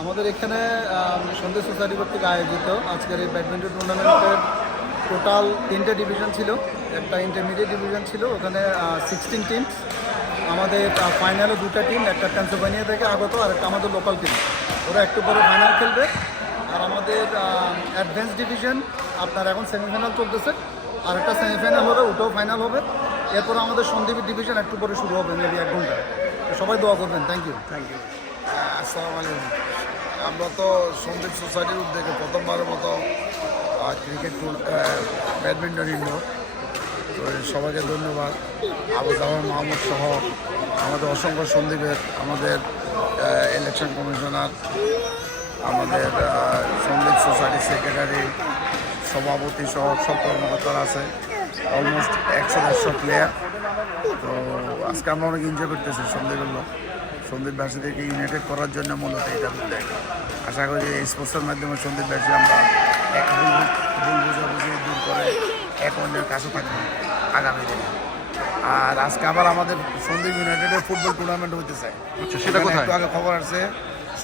আমাদের এখানে সন্দেশ সোসাইটি কর্তৃক আয়োজিত আজকের এই ব্যাডমিন্টন টুর্নামেন্টের টোটাল 3টে ডিভিশন ছিল, একটা ইন্টারমিডিয়েট ডিভিশন ছিল, ওখানে 16 টিম। আমাদের ফাইনালে 2টা টিম, একটা পেনসিলভানিয়া থেকে আগত আর একটা আমাদের লোকাল টিম, ওরা একটু পরে ফাইনাল খেলবে। আর আমাদের অ্যাডভান্স ডিভিশন আপনার এখন সেমিফাইনাল চলতেছে, আর একটা সেমিফাইনাল হবে, ওটাও ফাইনাল হবে। এরপর আমাদের সন্দীপের ডিভিশন একটু পরে শুরু হবে, মেবি 1 ঘন্টা। সবাই দোয়া করবেন। Thank you. আসসালামু আলাইকুম। আমরা তো সন্দীপ সোসাইটির উদ্যোগে প্রথমবারের মতো ক্রিকেট ব্যাডমিন্টন ইনডোর, তো সবাইকে ধন্যবাদ। আবু জামান মাহমুদ সহ আমাদের অসংখ্য সন্দীপের, আমাদের ইলেকশন কমিশনার, আমাদের সন্দীপ সোসাইটির সেক্রেটারি, সভাপতি সহ সব কর্মকর্তারা আছে, অলমোস্ট 100-150 প্লেয়ার। তো আজকে আমরা অনেক এনজয় করতেছি সন্দীপের লোক। সন্দীপবাসীদেরকে ইউনাইটেড করার জন্য মূলত এটা উদ্যোগ। আশা করি এই স্পোর্টসের মাধ্যমে সন্দীপবাসী আমরা ভুল বুঝাবুঝি দূর করে এক অন্যের কাছে থাকবো আগামী দিনে। আর আজকে আবার আমাদের সন্দীপ ইউনাইটেডের ফুটবল টুর্নামেন্ট হইতেছে। সেটা কোথায়? একটু আগে খবর আসছে,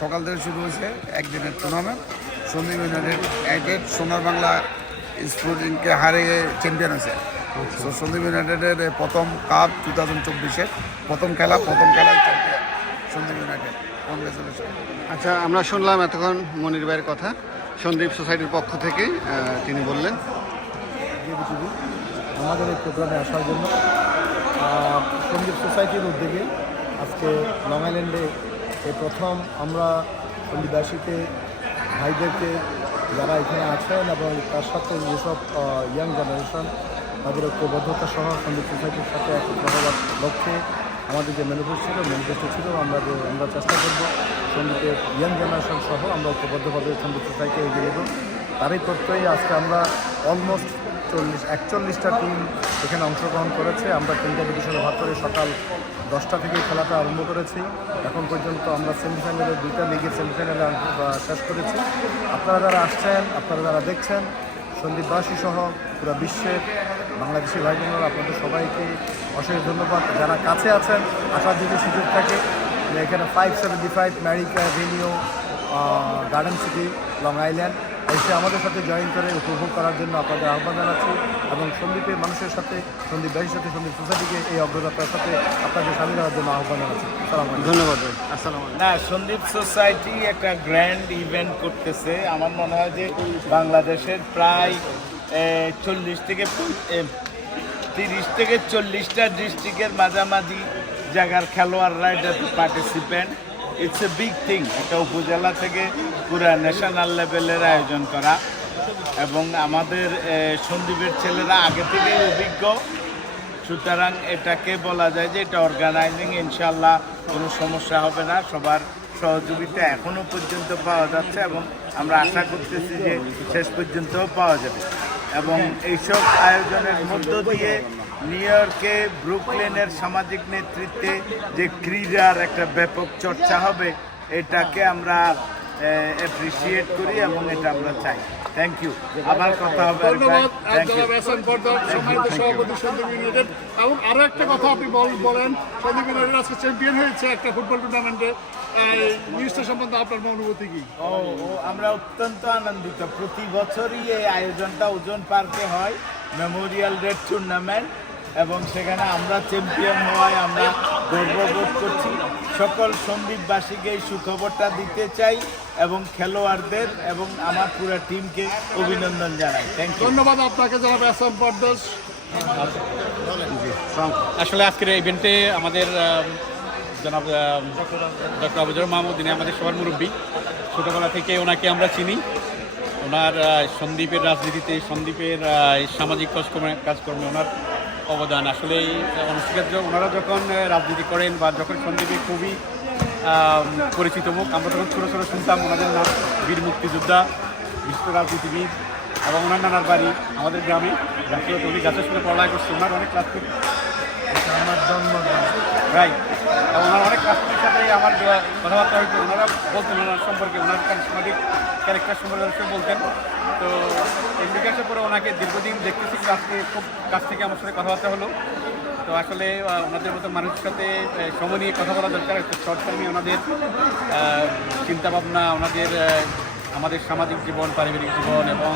সকাল থেকে শুরু হয়েছে একদিনের টুর্নামেন্ট। সন্দীপ ইউনাইটেড সোনার বাংলা স্পোর্টিংকে হারিয়ে চ্যাম্পিয়ন হয়েছে। তো সন্দীপ ইউনাইটেডের প্রথম কাপ 2024-এর প্রথম খেলায় চ্যাম্পিয়ন সন্দীপ ইউনাইটেড। কংগ্রেচুলেশন। আচ্ছা, আমরা শুনলাম এতক্ষণ মনির ভাইয়ের কথা সন্দীপ সোসাইটির পক্ষ থেকে। তিনি বললেন আমাদের এই প্রোগ্রামে আসার জন্য সন্দীপ সোসাইটির উদ্যোগে আজকে লং আইল্যান্ডে এই প্রথম আমরা সন্দীপবাসীকে, ভাইদেরকে যারা এখানে আছেন এবং তার সাথে যেসব ইয়াং জেনারেশন, তাদের ঐক্যবদ্ধতা সহ সন্দীপ সোসাইটির সাথে একত্র হওয়ার লক্ষ্যে আমাদের যে ম্যানিফেস্টো ছিল আমরা চেষ্টা করব সন্দীপের ইয়াং জেনারেশন সহ আমরা ঐক্যবদ্ধভাবে সন্দীপ সোসাইটি এগিয়ে দেব। তারই প্রত্যয়ে আজকে আমরা অলমোস্ট 41টা টিম এখানে অংশগ্রহণ করেছে। আমরা 3টা ডিভিশনে ভাগ করে সকাল 10টা থেকে খেলাটা আরম্ভ করেছি। এখন পর্যন্ত আমরা সেমিফাইনালে 2টা লিগের সেমিফাইনালে শেষ করেছি। আপনারা যারা আসছেন, আপনারা যারা দেখছেন, সন্দীপবাসী সহ পুরো বিশ্বের বাংলাদেশি ভাই বোনেরা, আপনাদের সবাইকে অশেষ ধন্যবাদ। যারা কাছে আছেন, আসার যদি সুযোগ থাকে, এখানে 575 Merrick avenue, Garden City, Long Island এসে আমাদের সাথে জয়েন করে উপভোগ করার জন্য আপনাদের আহ্বান জানাচ্ছি এবং সন্দীপের মানুষের সাথে, সন্দীপবাসীর সাথে, সন্দীপ সোসাইটিকে এই অগ্রযাত্রার সাথে আপনাদের সামিল হওয়ার জন্য আহ্বান জানাচ্ছি। ধন্যবাদ ভাই। আসসালামু আলাইকুম। না, সন্দীপ সোসাইটি একটা গ্র্যান্ড ইভেন্ট করতেছে। আমার মনে হয় যে বাংলাদেশের প্রায় 30 থেকে 40টা ডিস্ট্রিক্টের মাঝামাঝি জায়গার খেলোয়াড়রা এটাতে participant. It's a big thing, একটা উপজেলা থেকে পুরা ন্যাশনাল লেভেলের আয়োজন করা। এবং আমাদের সন্দীপের ছেলেরা আগে থেকেই অভিজ্ঞ, সুতরাং এটাকে বলা যায় যে এটা অর্গানাইজিং ইনশাল্লাহ কোনো সমস্যা হবে না। সবার সহযোগিতা এখনও পর্যন্ত পাওয়া যাচ্ছে এবং আমরা আশা করতেছি যে শেষ পর্যন্তও পাওয়া যাবে। এবং এইসব আয়োজনের মধ্য দিয়ে নিউ ইয়র্কে ব্রুকলিনের সামাজিক নেতৃত্বে যে ক্রীড়ার একটা ব্যাপক চর্চা হবে, এটাকে আমরা অ্যাপ্রিসিয়েট করি এবং এটা আমরা চাই। Thank you. আবার কথা হবে। ধন্যবাদ সম্মানিত সভাপতি সন্দীপ ইউনাইটেড। এবং আরও একটা কথা আপনি বলেন, সন্দীপ ইউনাইটেড আজকে চ্যাম্পিয়ন হয়েছে একটা ফুটবল টুর্নামেন্টে, নিউজটা সম্বন্ধে আপনার অনুভূতি কি? আমরা অত্যন্ত আনন্দিত। প্রতি বছরই এই আয়োজনটা ওজন পার্কে হয়, মেমোরিয়াল ডে টুর্নামেন্ট, এবং সেখানে আমরা চ্যাম্পিয়ন হওয়ায় আমরা গর্ববোধ করছি। সকল সন্দীপবাসীকে এই সুখবরটা দিতে চাই এবং খেলোয়াড়দের এবং আমার পুরো টিমকে অভিনন্দন জানাই। Thank you. ধন্যবাদ আপনাকে জনাব এহসান পরদোস। আসলে আজকের ইভেন্টে আমাদের জনাব ডক্টর আবু জামান মাহমুদ, যিনি আমাদের সবার মুরব্বী, ছোটোবেলা থেকে ওনাকে আমরা চিনি। ওনার সন্দীপের রাজনীতিতে, সন্দীপের সামাজিক কাজকর্মে ওনার অবদান আসলে অনস্বীকার্য। ওনারা যখন রাজনীতি করেন বা যখন সন্দীপে খুবই পরিচিত মুখ, আমরা তখন ছোটো ছোটো শুনতাম ওনাদের নাম, বীর মুক্তিযোদ্ধা, বিশ্ব রাজনীতিবিদ। এবং ওনার নানার বাড়ি আমাদের গ্রামে উনি গাছের সঙ্গে পড়ালেখা করছে। ওনার অনেক ক্লাস আমার জন্ম রাইট, এবং ওনার অনেক ক্লাসের সাথে আমার কথাবার্তা হয়তো ওনারা বলতেন ওনার সম্পর্কে, ওনার কারিশমাটিক ক্যারেক্টার সম্পর্কে বলতেন। তো এমডিকে আসার পরে ওনাকে দীর্ঘদিন দেখতেছি, কিন্তু আজকে খুব কাছ থেকে আমার সাথে কথাবার্তা হলো। তো আসলে ওনাদের মতো মানুষের সাথে সময় নিয়ে কথা বলা দরকার। একটা শর্ট টার্মে ওনাদের চিন্তাভাবনা, ওনাদের আমাদের সামাজিক জীবন, পারিবারিক জীবন এবং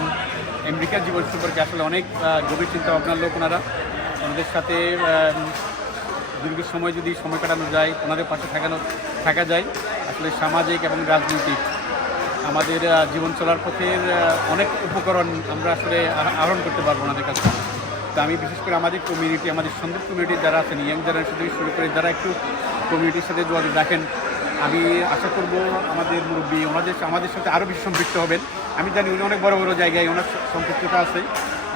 আমেরিকার জীবন সম্পর্কে আসলে অনেক গভীর চিন্তাভাবনার লোক ওনারা। ওনাদের সাথে দীর্ঘ সময় যদি সময় কাটানো যায়, ওনাদের পাশে থাকা যায়, আসলে সামাজিক এবং রাজনৈতিক আমাদের জীবন চলার পথের অনেক উপকরণ আমরা আসলে আহরণ করতে পারবো ওনাদের কাছে। তো আমি বিশেষ করে আমাদের কমিউনিটি, আমাদের সন্দীপ কমিউনিটি যারা আছেন, ইয়াং জেনারেশন থেকে শুরু করে যারা একটু কমিউনিটির সাথে যোগাযোগ রাখেন, আমি আশা করব আমাদের মুরব্বী আমাদের সাথে আরও বেশি সম্পৃক্ত হবেন। আমি জানি উনি অনেক বড় বড় জায়গায় ওনার সম্পৃক্ততা আছে,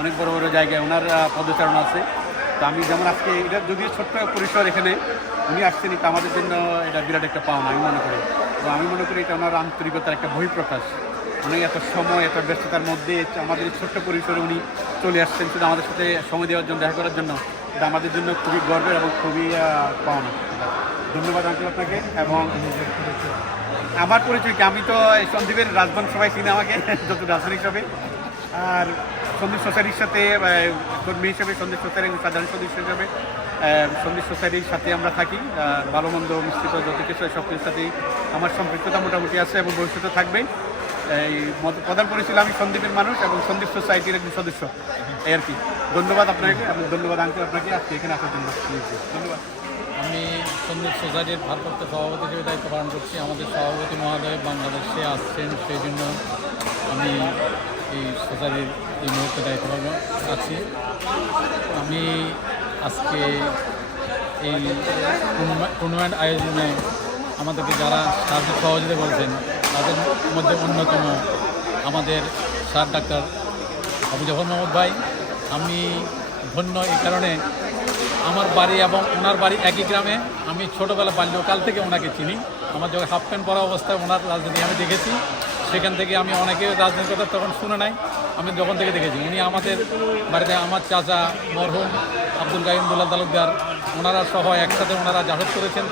অনেক বড় বড় জায়গায় ওনার পদচারণা আছে। তো আমি যেমন আজকে এটা যদিও ছোট্ট পরিসর, এখানে উনি আসছেন, এটা আমাদের জন্য এটা বিরাট একটা পাওনা আমি মনে করি। তো আমি মনে করি এটা ওনার আন্তরিকতার একটা বহিঃপ্রকাশ। উনি এত সময়, এত ব্যস্ততার মধ্যে আমাদের ছোট্ট পরিসরে উনি চলে আসছেন শুধু আমাদের সাথে সময় দেওয়ার জন্য, দেখা করার জন্য। এটা আমাদের জন্য খুবই গর্বের এবং খুবই পাওনা। ধন্যবাদ আঙ্কেল আপনাকে। এবং আমার পরিচয় কি, আমি তো সন্দীপের রাজবন, সবাই চিনে আমাকে যত রাজধানী হিসাবে, আর সন্দীপ সোসাইটির সাথে কর্মী হিসেবে, সন্দীপ সোসাইটির সাধারণ সদস্য হিসেবে সন্দীপ সোসাইটির সাথে আমরা থাকি। ভালো মন্দ মিশ্রিত যত কিছু সব কিছুর সাথেই আমার সম্পৃক্ততা মোটামুটি আছে এবং ভবিষ্যতে থাকবে। এই প্রধান পরিচয় আমি সন্দীপের মানুষ এবং সন্দীপ সোসাইটির একজন সদস্য, এই আর কি। ধন্যবাদ আপনাকে এবং ধন্যবাদ আঙ্কেল আপনাকে আজকে এখানে আসার জন্য। ধন্যবাদ। আমি সন্দীপ সোসাইটির ভারপ্রাপ্ত সভাপতি হিসেবে দায়িত্ব পালন করছি। আমাদের সভাপতি মহোদয় বাংলাদেশে আসছেন, সেই জন্য আমি এই সোসাইটির এই মুহূর্তে দায়িত্ব পালন আছি। আমি আজকে এই টুর্নামেন্ট আয়োজনে আমাদেরকে যারা সাহায্য সহযোগিতা করেছেন, তাদের মধ্যে অন্যতম আমাদের স্যার ডাক্তার আবু জাফর মাহমুদ ভাই। আমি ধন্য এই কারণে, আমার বাড়ি এবং ওনার বাড়ি একই গ্রামে। আমি ছোটোবেলা বাল্যকাল থেকে ওনাকে চিনি। আমার যখন হাফ প্যান্ট পরা অবস্থায় ওনার রাজনীতি আমি দেখেছি। সেখান থেকে আমি অনেকে রাজনীতির কথা তখন শুনে নাই, আমি যখন থেকে দেখেছি। উনি আমাদের বাড়িতে আমার চাচা মরহুম আব্দুল গাইমুল্লাহ তালুকদার, ওনারা সহ একসাথে ওনারা জাসদ করেছেন।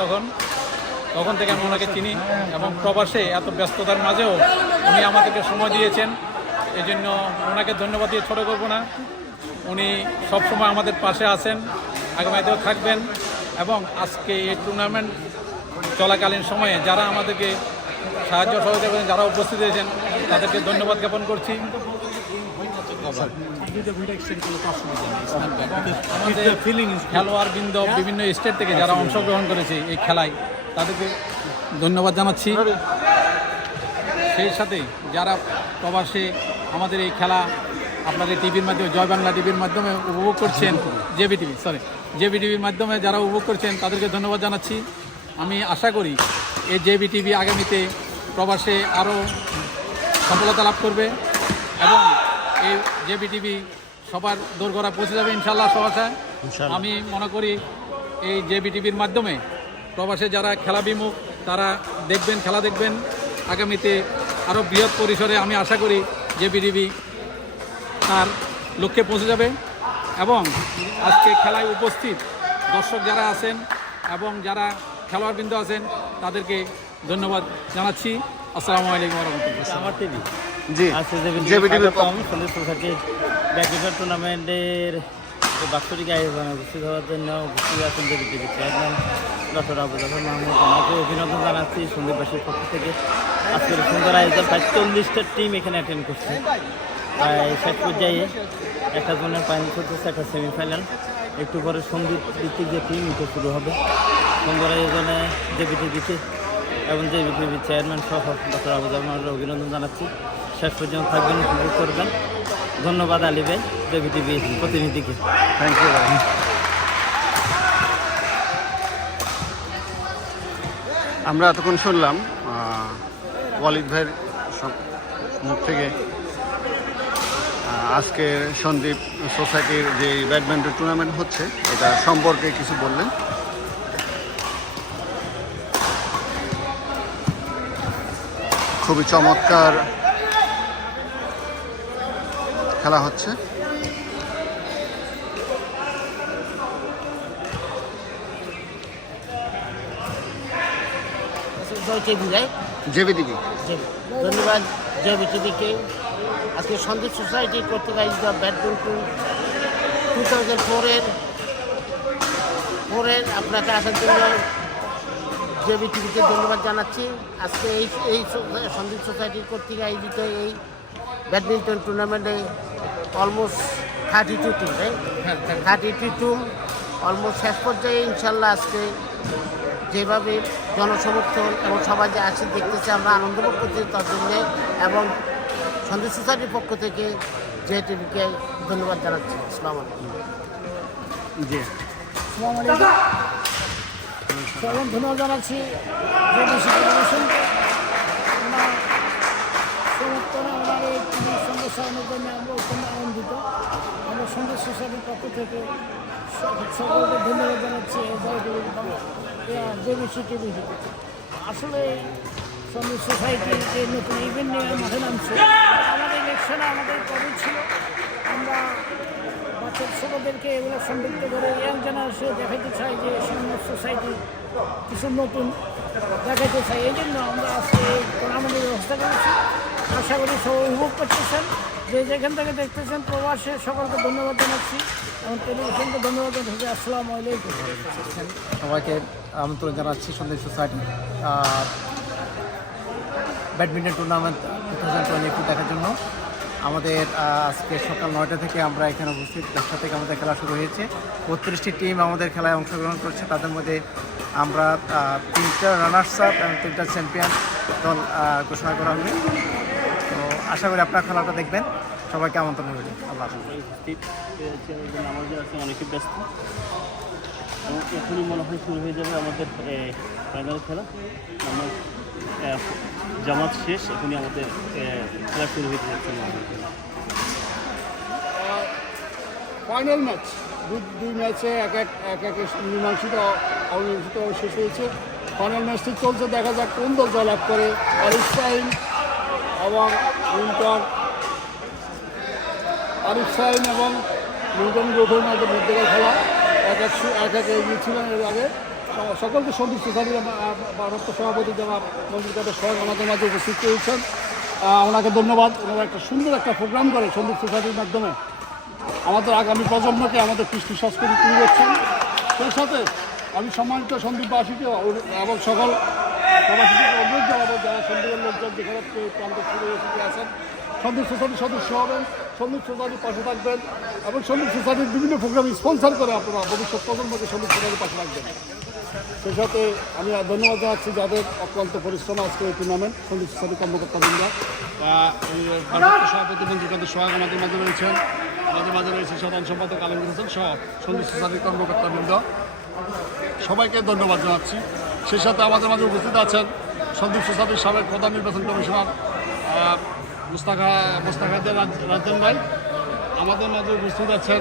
তখন থেকে আমি ওনাকে চিনি এবং প্রবাসে এত ব্যস্ততার মাঝেও উনি আমাদেরকে সময় দিয়েছেন। এই জন্য ওনাকে ধন্যবাদ দিয়ে ছোটো করবো না। উনি সবসময় আমাদের পাশে আছেন, আগামীতেও থাকবেন। এবং আজকে এই টুর্নামেন্ট চলাকালীন সময়ে যারা আমাদেরকে সাহায্য সহযোগিতা করেন, যারা উপস্থিত হয়েছেন, তাদেরকে ধন্যবাদ জ্ঞাপন করছি। আমাদের খেলোয়াড়বৃন্দ বিভিন্ন স্টেট থেকে যারা অংশগ্রহণ করেছে এই খেলায়, তাদেরকে ধন্যবাদ জানাচ্ছি। সেই সাথে যারা প্রবাসে আমাদের এই খেলা আপনাদের টিভির মাধ্যমে, জয় বাংলা টিভির মাধ্যমে উপভোগ করছেন, জেবি টিভির মাধ্যমে যারা উপভোগ করছেন, তাদেরকে ধন্যবাদ জানাচ্ছি। আমি আশা করি এই জেবি টিভি আগামীতে প্রবাসে আরও সফলতা লাভ করবে এবং এই জেবি টিভি সবার দোরগোড়া পৌঁছে যাবে ইনশাল্লাহ সহসায়। আমি মনে করি এই জেবি টিভির মাধ্যমে প্রবাসে যারা খেলাবিমুখ তারা খেলা দেখবেন আগামীতে আরও বৃহৎ পরিসরে। আমি আশা করি জেবি টিভি তার লক্ষ্যে পৌঁছে যাবে। এবং আজকে খেলায় উপস্থিত দর্শক যারা আছেন এবং যারা খেলোয়াড়বৃন্দ আছেন, তাদেরকে ধন্যবাদ জানাচ্ছি। আসসালামু আলাইকুম ওয়া রাহমাতুল্লাহ। আমার টিভি জি, জেবি টিভি সন্দীপ সোসাইটির ব্যাডমিন্টন টুর্নামেন্টের বাৎসরিক আয়োজনে উপস্থিত হওয়ার জন্য উপস্থিত আছেন JB TV chairman doctor Abu Jafar Mahmud. ওনাকে অভিনন্দন জানাচ্ছি সন্দীপবাসীর পক্ষ থেকে। আজকের সুন্দর আয়োজন, প্রায় 40টা টিম এখানে অ্যাটেন্ড করছে। প্রায় শেষ পর্যায়ে একটা জনের ফাইনাল চলতেছে, একটা সেমিফাইনাল। একটু পরে সন্দীপ ভিত্তিক যে টিম এটা শুরু হবে। সুন্দর আয়োজনে জেবি টিভিতে এবং জেবি টিভির চেয়ারম্যান সহ ডক্টর আবু জাফর মাহমুদের অভিনন্দন জানাচ্ছি। শেষ পর্যন্ত থাকবেন, উপভোগ করবেন। ধন্যবাদ আলী ভাই, জেবি টিভি প্রতিনিধিকে। থ্যাংক ইউ ভাই। আমরা এতক্ষণ শুনলাম ওয়ালিদ ভাইয়ের মুখ থেকে আজকে সন্দীপ সোসাইটির যে ব্যাডমিন্টন টুর্নামেন্ট হচ্ছে এটা সম্পর্কে কিছু বললেন। খুবই চমৎকার খেলা হচ্ছে। জয় টিভি রাইট জেবি টিভি। ধন্যবাদ জেবি টিভিকে। আজকে সন্দীপ সোসাইটি কর্তৃক আয়োজিত ব্যাডমিন্টন 2004-এর আপনাকে আসার জন্য জেবি টিভিকে ধন্যবাদ জানাচ্ছি। আজকে এই সন্দীপ সোসাইটির কর্তৃক আয়োজিত এই ব্যাডমিন্টন টুর্নামেন্টে অলমোস্ট 32 টিম, 32 টিম অলমোস্ট শেষ পর্যায়ে ইনশাল্লাহ আজকে যেভাবে জনসমর্থন এবং সবাই যে আসে দেখতেছে আমরা আনন্দ ভোগ করছি তার জন্যে, এবং সন্দীপ সোসাইটির পক্ষ থেকে জে টিভিকে ধন্যবাদ জানাচ্ছি। আসসালামু আলাইকুম। জি এবং ধন্যবাদ জানাচ্ছি সমর্থনে ওনার এই সঙ্গে সারানোর জন্য আমরা অত্যন্ত আনন্দিত। আমরা সন্দীপ সোসাইটির পক্ষ থেকে সকলকে ধন্যবাদ জানাচ্ছি জেবিসি টিভি। আসলে সন্দীপ সোসাইটির যে নতুন ইভেন্ট নিয়ে মাঠে নামছে, আমাদের ইলেকশনে আমাদের কবি ছিল আমরা বাচ্চা ছোটোদেরকে এগুলো সম্পৃক্ত করে ইয়াং জেনারেশনে দেখাতে চাই যে সন্দীপ সোসাইটি কিছু নতুন দেখাতে চাই। এই জন্য আমরা আজকে এই টুর্নামেন্টের ব্যবস্থা করেছি। আশা করি সবাই উপভোগ করতেছেন, যে যেখান থেকে দেখতেছেন প্রবাসে সকলকে ধন্যবাদ জানাচ্ছি এবং টেলিভিশনকে ধন্যবাদ জানাচ্ছি। আসসালামু আলাইকুম। সবাইকে আমন্ত্রণ জানাচ্ছি সন্দীপ সোসাইটি ব্যাডমিন্টন টুর্নামেন্ট 2022 দেখার জন্য। আমাদের আজকে সকাল 9টা থেকে আমরা এখানে উপস্থিত। 10টা থেকে আমাদের খেলা শুরু হয়েছে। 32টি টিম আমাদের খেলায় অংশগ্রহণ করছে। তাদের মধ্যে আমরা 3টা রানার্স আপ এবং 3টা চ্যাম্পিয়ন দল ঘোষণা করা হবে। তো আশা করি আপনারা খেলাটা দেখবেন। সবাইকে আমন্ত্রণ রইল। আল্লাহ হাফেজ। আমাদের আছে অনেকে ব্যস্ত এবং এখনই মনে হয় শুরু হয়ে যাবে আমাদের ফাইনাল খেলা। আমার জামাত শেষ, এখনই আমাদের খেলা শুরু হয়ে যাচ্ছে। ফাইনাল ম্যাচ দুই ম্যাচে এক মীমাংসিত অমীমাংসিত শেষ হয়েছে। ফাইনাল ম্যাচটি চলছে, দেখা যাক কোন দল জয়লাভ করে। আরিফসাইন এবং মিল্টন, আরিফসাইন এবং মিল্টন গ্রুপের মধ্যেকার খেলা এক এগিয়ে ছিলেন এর আগে। সকলকে সন্দীপ সোসাইটির ভারপ্রাপ্ত সভাপতি জনাব মঞ্জুর কাদের সহ আমাদের মাঝে উপস্থিত হয়েছেন। ওনাকে ধন্যবাদ। ওনারা একটা সুন্দর একটা প্রোগ্রাম করে সন্দীপ সোসাইটির মাধ্যমে আমাদের আগামী প্রজন্মকে আমাদের কৃষ্টি সংস্কৃতি তুলে যাচ্ছেন। সেই সাথে আমি সম্মানিত সন্দীপবাসীকে এবং সকল প্রবাসীকে অনুরোধ জানাবো, যারা সন্দীপের লোকজন যেখানে প্রান্তে ছুটে আছেন সন্দীপ সোসাইটির সদস্য হবেন, সন্দীপ সোসাইটির পাশে থাকবেন এবং সন্দীপ সোসাইটির বিভিন্ন প্রোগ্রাম স্পন্সর করে আপনারা ভবিষ্যৎ প্রজন্মকে সন্দীপ সোসাইটির পাশে রাখবেন। সেই সাথে আমি ধন্যবাদ জানাচ্ছি যাদের অক্লান্ত পরিশ্রম আজকে এই টুর্নামেন্ট সন্দীপ সোসাইটির কর্মকর্তাবৃন্দ। ভারপ্রাপ্ত সভাপতি মঞ্জুর কাদের সোহাগ আমাদের মাঝে রয়েছেন, আমাদের মাঝে রয়েছে সাধারণ সম্পাদক আলমগীর হোসেন সহ সন্দীপ সোসাইটির কর্মকর্তাবৃন্দ। সবাইকে ধন্যবাদ জানাচ্ছি। সেই সাথে আমাদের মাঝে উপস্থিত আছেন সন্দীপ সোসাইটির সাবেক প্রধান নির্বাচন কমিশনার মুস্তাকাদের রাজেন ভাই। আমাদের মাঝে উপস্থিত আছেন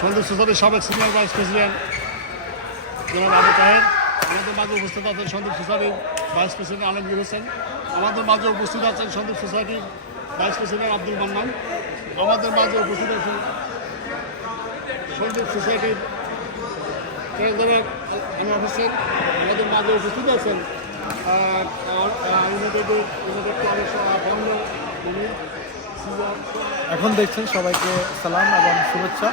সন্দীপ সোসাইটির সাবেক সিনিয়র ভাইস প্রেসিডেন্ট জনাব আবু তাহের। আমাদের মাঝে উপস্থিত আছেন সন্দীপ সোসাইটির ভাইস প্রেসিডেন্ট আলমগীর হোসেন। আমাদের মাঝে উপস্থিত আছেন সন্দীপ সোসাইটির ভাইস প্রেসিডেন্ট আব্দুল মান্নান। আমাদের মাঝে উপস্থিত আছেন সন্দীপ সোসাইটির ট্রেজারার আনোয়ার হোসেন। আমাদের মাঝে উপস্থিত আছেন এখন দেখছেন সবাইকে সালাম এবং শুভেচ্ছা।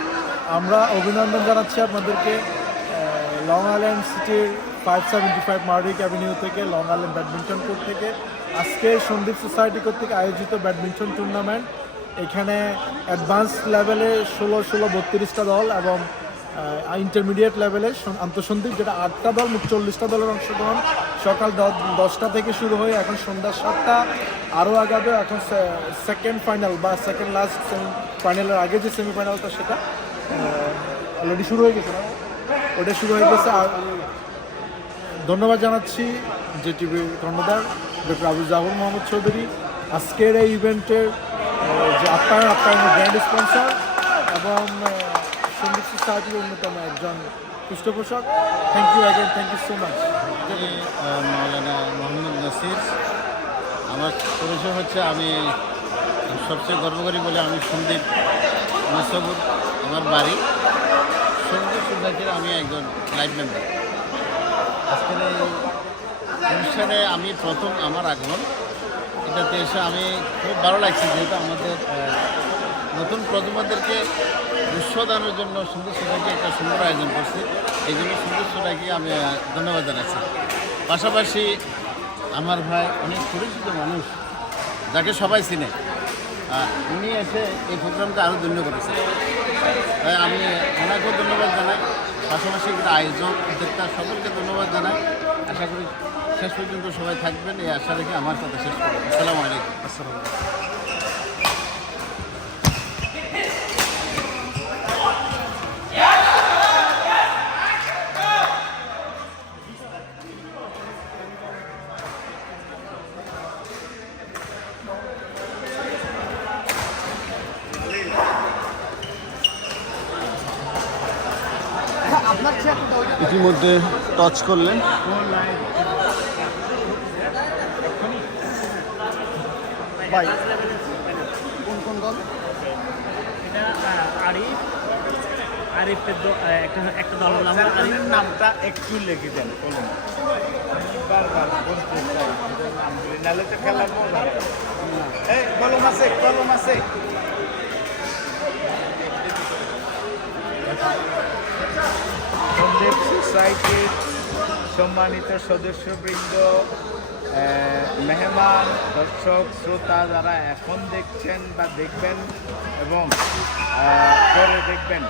আমরা অভিনন্দন জানাচ্ছি আপনাদেরকে লং আইল্যান্ড সিটির 575 মার্ডিক অ্যাভিনিউ থেকে, লং আইল্যান্ড ব্যাডমিন্টন কোর্ট থেকে আজকে সন্দীপ সোসাইটি কর্তৃক আয়োজিত ব্যাডমিন্টন টুর্নামেন্ট। এখানে অ্যাডভান্স লেভেলে 16-32টা দল এবং ইন্টারমিডিয়েট লেভেলে আন্তঃসন্দীপ যেটা 8টা দল, মোট 40টা দলের অংশগ্রহণ। সকাল 10টা থেকে শুরু হয়ে এখন সন্ধ্যা 7টা আরও আগাবে। এখন সেকেন্ড ফাইনাল বা সেকেন্ড লাস্ট ফাইনালের আগে যে সেমিফাইনালটা সেটা অলরেডি শুরু হয়ে গেছে, না ওটা শুরু হয়ে গেছে। আর ধন্যবাদ জানাচ্ছি যে টিভির কর্ণধার ডক্টর আবু জাফর মোহাম্মদ চৌধুরী, আজকের এই ইভেন্টের যে আপ্যায়নের ব্র্যান্ড স্পন্সর এবং সন্দীপ সোসাইটির অন্যতম একজন পৃষ্ঠপোষক। Thank you again, thank you so much. Maulana Mohammad Nasir. আমার পরিচয় হচ্ছে, আমি সবচেয়ে গর্ব করি বলে আমি সন্দীপ মুসাবুর, আমার বাড়ি সন্দীপ সোসাইটির আমি একজন লাইফ মেম্বার। আজকের এই অনুষ্ঠানে আমি প্রথম আমার আগমন, এটাতে এসে আমি খুব ভালো লাগছে, যেহেতু আমাদের নতুন প্রজন্মদেরকে উৎসাহ দানের জন্য সুন্দর সোসাইটি একটা সুন্দর আয়োজন করছে। এই জন্য সুন্দর সোসাইটিকে আমি ধন্যবাদ জানাচ্ছি। পাশাপাশি আমার ভাই অনেক পরিচিত মানুষ, যাকে সবাই চিনে, উনি এসে এই প্রোগ্রামটা আরও ধন্য করেছে, তাই আমি ওনাকেও ধন্যবাদ জানাই। পাশাপাশি একটা আয়োজক উদ্যোক্তা সকলকে ধন্যবাদ জানাই। আশা করি শেষ পর্যন্ত সবাই থাকবেন, এই আশা রেখে আমার কথা শেষ করব। আসসালামু আলাইকুম। আসসালাম। ইতিমধ্যে টচ করলেন। ভাই কোন কোন দল? আরিফের একটা দলের নাম আরিফের নামটা একটু লিখে দেন কলম, বারবার বলতে চাই নামগুলি, নাহলে তো খেলা এই কলম আছে, কলম আছে। সন্দীপ সোসাইটির সম্মানিত সদস্যবৃন্দ, মেহমান, দর্শক, শ্রোতা যারা এখন দেখছেন বা দেখবেন এবং পরে দেখবেন,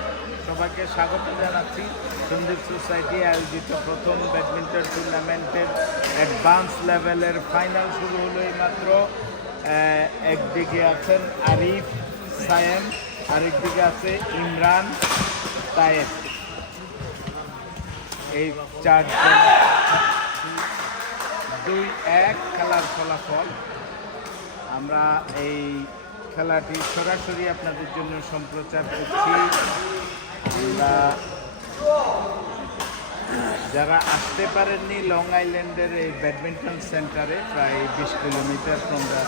সবাইকে স্বাগত জানাচ্ছি। সন্দীপ সোসাইটি আয়োজিত প্রথম ব্যাডমিন্টন টুর্নামেন্টের অ্যাডভান্স লেভেলের ফাইনাল শুরু হলো এই মাত্র। একদিকে আছেন আরিফ, সায়েম, আরেকদিকে আছে ইমরান, তায়েব। এই 4জন 2-1 খেলার ফলাফল। আমরা এই খেলাটি সরাসরি আপনাদের জন্য সম্প্রচার করছি। আমরা যারা আসতে পারেননি লং আইল্যান্ডের এই ব্যাডমিন্টন সেন্টারে, প্রায় 20 কিলোমিটার তোমরা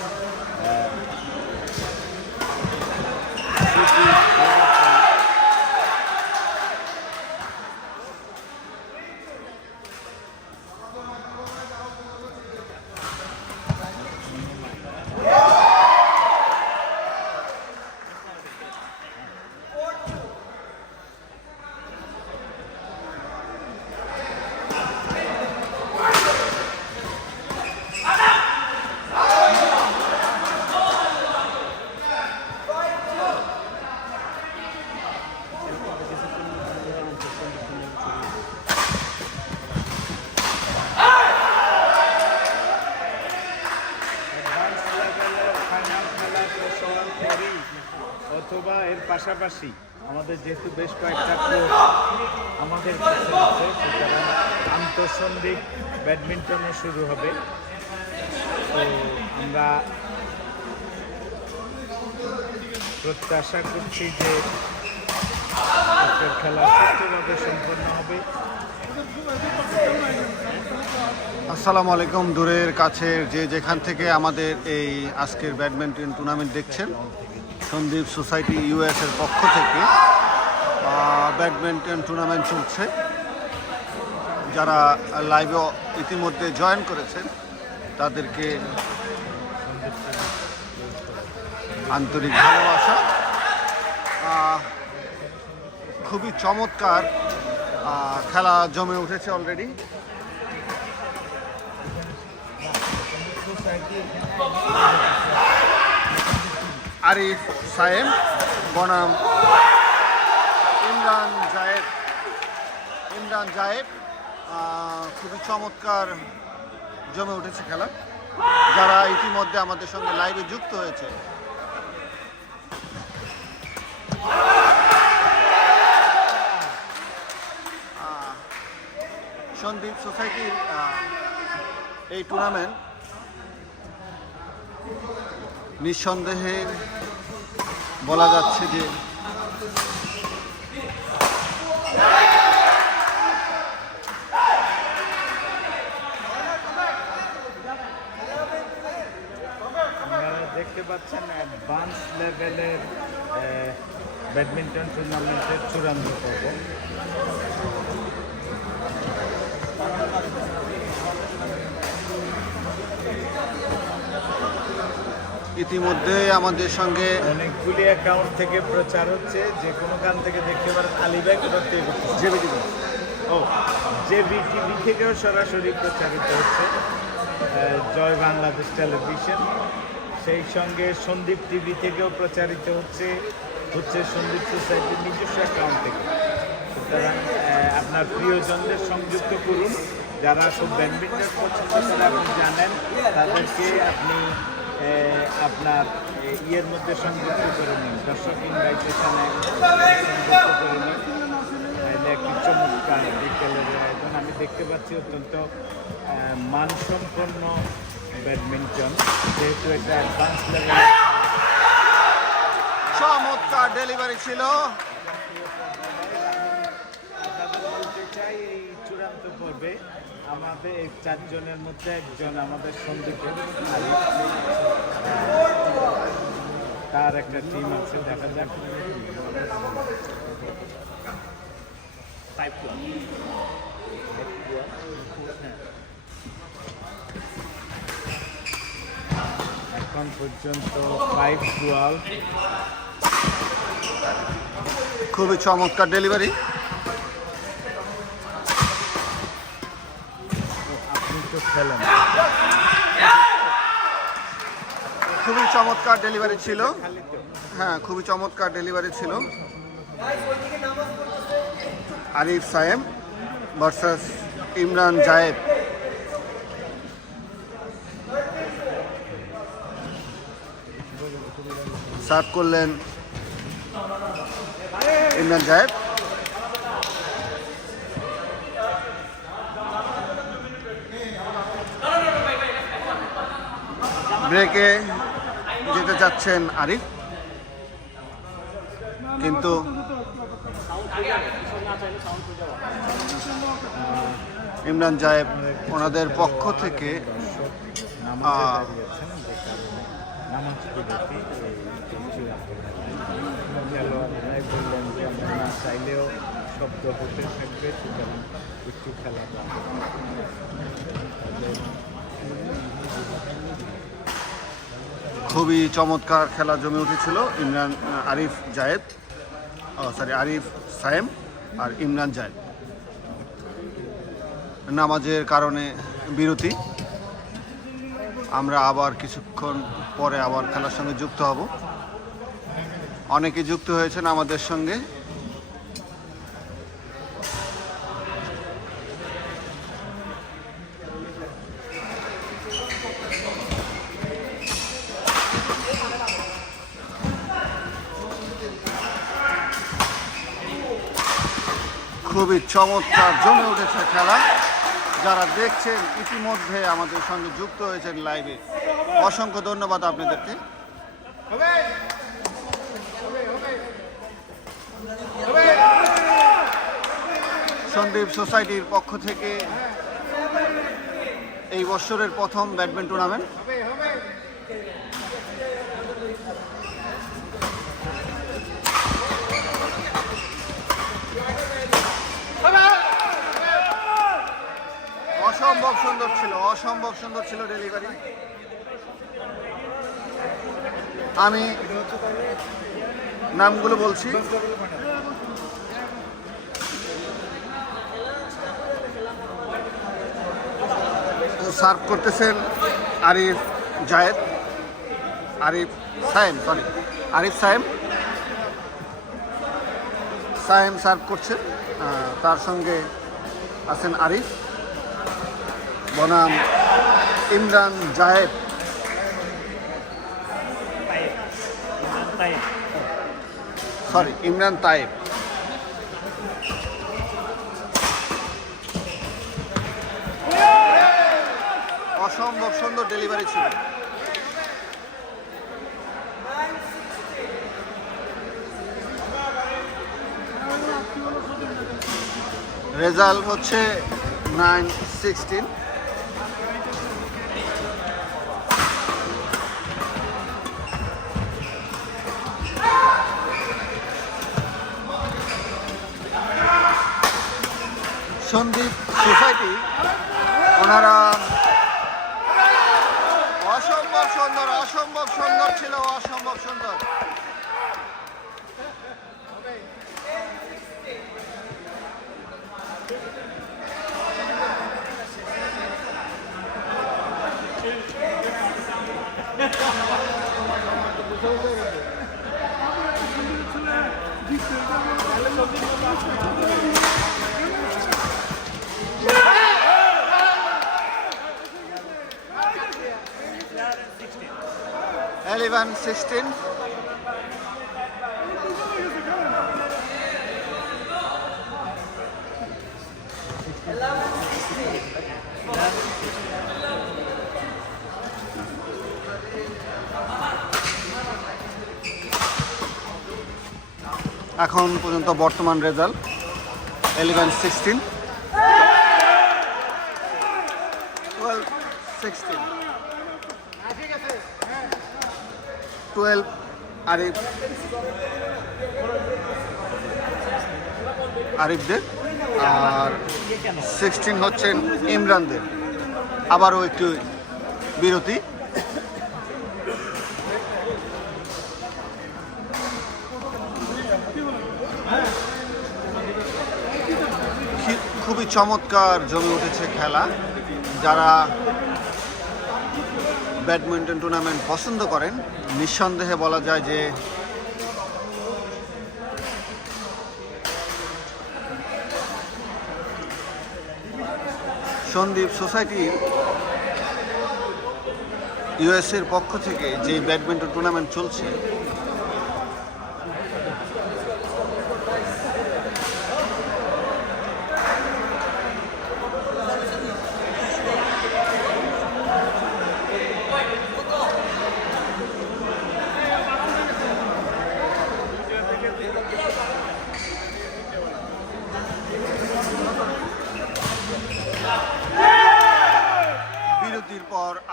অথবা এর পাশাপাশি আমাদের যেহেতু বেশ কয়েকটা কোর্স আমাদের কাছে আছে, সুতরাং আন্তঃসন্দ্বীপ ব্যাডমিন্টনও শুরু হবে। তো আমরা প্রত্যাশা করছি যে আজকের খেলা সুষ্ঠুভাবে সম্পন্ন হবে। আসসালামু আলাইকুম। দূরের কাছের যে যেখান থেকে আমাদের এই আজকের ব্যাডমিন্টন টুর্নামেন্ট দেখছেন, সন্দীপ সোসাইটি ইউএস এর পক্ষ থেকে ব্যাডমিন্টন টুর্নামেন্ট চলছে। যারা লাইভে ইতিমধ্যে জয়েন করেছেন তাদেরকে আন্তরিক ভালোবাসা। খুবই চমৎকার খেলা জমে উঠেছে অলরেডি। আরিফ, সায়েম বনাম ইমরান জায়েদ, খুবই চমৎকার জমে উঠেছে খেলা। যারা ইতিমধ্যে আমাদের সঙ্গে লাইভে যুক্ত হয়েছে, সন্দীপ সোসাইটির এই টুর্নামেন্ট নিঃসন্দেহে বলা যাচ্ছে যে আপনারা দেখতে পাচ্ছেন অ্যাডভান্স লেভেলের ব্যাডমিন্টন টুর্নামেন্টের চূড়ান্ত পর্ব। ইতিমধ্যে আমাদের সঙ্গে অনেকগুলি অ্যাকাউন্ট থেকে প্রচার হচ্ছে, যে কোনো গান থেকে দেখতে পারেন। আলিবাগ জেবিটিভি ও জেবিটিভি থেকেও সরাসরি প্রচারিত হচ্ছে, জয় বাংলাদেশ টেলিভিশন। সেই সঙ্গে সন্দীপ টিভি থেকেও প্রচারিত হচ্ছে সন্দীপ সোসাইটির নিজস্ব অ্যাকাউন্ট থেকে। সুতরাং আপনার প্রিয়জনদের সংযুক্ত করুন, যারা খুব ব্যাডমিন্টন পছন্দ করে আপনি জানেন, তাদেরকে আপনি আপনার ইয়ের মধ্যে সংযুক্ত করে নিন, দর্শক ইনভাইটেশনে সংযুক্ত করে নিন। একটি চমৎকার বিকেলের আয়োজন আমি দেখতে পাচ্ছি, অত্যন্ত মানসম্পন্ন ব্যাডমিন্টন, যেহেতু এটা অ্যাডভান্স লেভেল। চমৎকার ডেলিভারি ছিল। আপনাদের বলতে চাই, এই চূড়ান্ত পর্বে আমাদের এই 4 জনের মধ্যে একজন আমাদের সন্দীপের তার একটা টিম আছে, দেখা যাক। এখন পর্যন্ত 5-12। খুবই চমৎকার ডেলিভারি। আপনি তো খেলেন, খুবই চমৎকার ডেলিভারি ছিল। হ্যাঁ, খুবই চমৎকার ডেলিভারি ছিল। আরিফ সায়েম ভার্সাস ইমরান জায়েদ। সার্ভ করলেন ইমরান জায়েদ। ব্রেকে যেতে চাচ্ছেন আরিফ, কিন্তু ইমরান জায়েব ওনাদের পক্ষ থেকে নামাজ বিরতি খেলোয়াড়রাই বললেন যে আমরা না চাইলেও শব্দ হতে থাকবে, সুতরাং একটু খেলা খুবই চমৎকার খেলা জমে উঠেছিল। আরিফ সায়েম আর ইমরান জায়েদ। নামাজের কারণে বিরতি। আমরা আবার কিছুক্ষণ পরে আবার খেলার সঙ্গে যুক্ত হব। অনেকে যুক্ত হয়েছেন আমাদের সঙ্গে। খুবই চমৎকার জমে উঠেছে খেলা। যারা দেখছেন ইতিমধ্যে আমাদের সঙ্গে যুক্ত হয়েছেন লাইভে, অসংখ্য ধন্যবাদ আপনাদেরকে। সন্দীপ সোসাইটির পক্ষ থেকে এই বছরের প্রথম ব্যাডমিন্টন টুর্নামেন্ট। অসম্ভব সুন্দর ছিল ডেলিভারি। আমি নামগুলো বলছি। সার্ভ করতেছেন আরিফ সায়েম সার্ভ করছেন। তার সঙ্গে আছেন আরিফ বনাম ইমরান জায়েদ। ইমরান তায়েব। অসম্ভব সুন্দর ডেলিভারি ছিল। রেজাল্ট হচ্ছে 9-16। সন্দীপ সোসাইটি ওনারা অসম্ভব অসম্ভব সুন্দর ছিল, অসম্ভব সুন্দর। Eleven 16. এখন পর্যন্ত বর্তমান রেজাল্ট 11-16, 12-16, 12 আরিফদের আর 16 হচ্ছেন ইমরানদের। আবারও একটু বিরতি। খুবই চমৎকার জমে উঠেছে খেলা। যারা ব্যাডমিন্টন টুর্নামেন্ট পছন্দ করেন নিঃসন্দেহে বলা যায় যে সন্দীপ সোসাইটির ইউএসএর পক্ষ থেকে যে ব্যাডমিন্টন টুর্নামেন্ট চলছে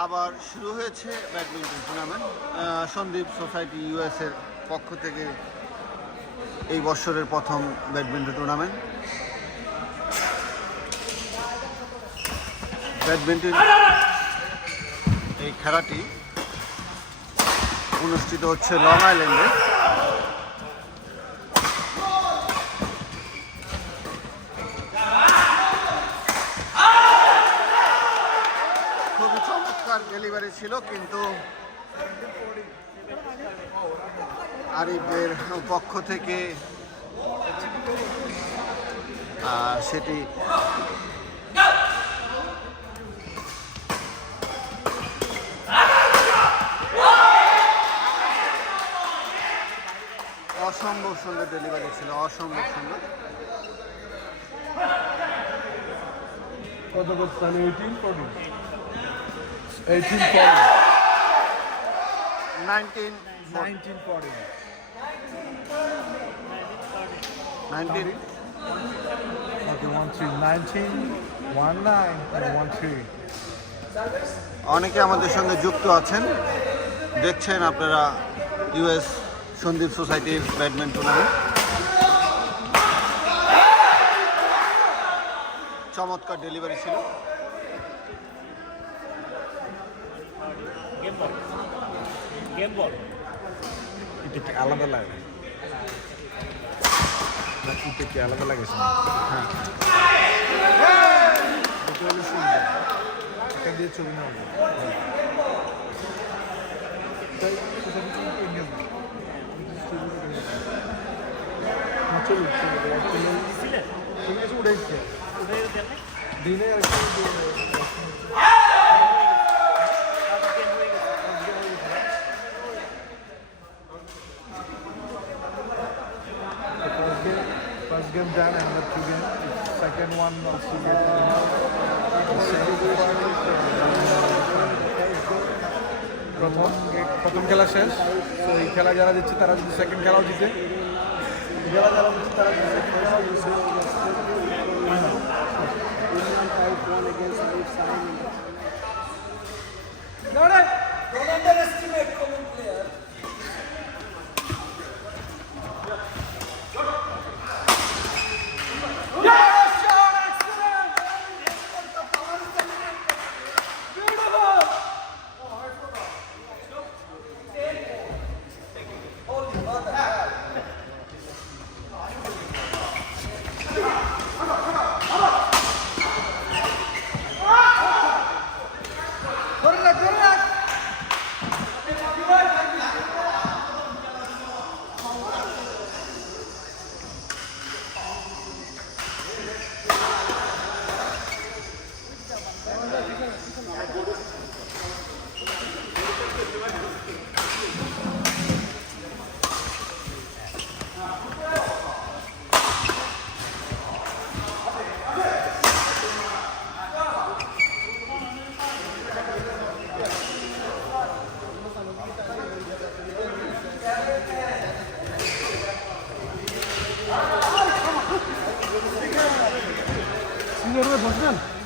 আবার শুরু হয়েছে ব্যাডমিন্টন টুর্নামেন্ট। সন্দীপ সোসাইটি ইউএসএর পক্ষ থেকে এই বছরের প্রথম ব্যাডমিন্টন টুর্নামেন্ট। ব্যাডমিন্টন এই খেলাটি অনুষ্ঠিত হচ্ছে লং আইল্যান্ডে। ডেলিভারি ছিল কিন্তু আরিফের পক্ষ থেকে সেটি অসম্ভব সুন্দর ডেলিভারি ছিল, অসম্ভব সুন্দর। কত করতে 18 19 অনেকে আমাদের সঙ্গে যুক্ত আছেন, দেখছেন আপনারা ইউএস সন্দীপ সোসাইটির ব্যাডমিন্টন টুর্নামেন্ট। চমৎকার ডেলিভারি ছিল। এটা কি আলাদা লাগে? এটা কি আলাদা লাগে? হ্যাঁ, এটা দিয়ে ছবি নেওয়া উঠেছে দিনে আর first game done and the two game. Second one also get প্রথম খেলা শেষ। তো এই খেলা যারা দিচ্ছে তারা যদি সেকেন্ড খেলাও জিতে, যারা দিচ্ছে তারা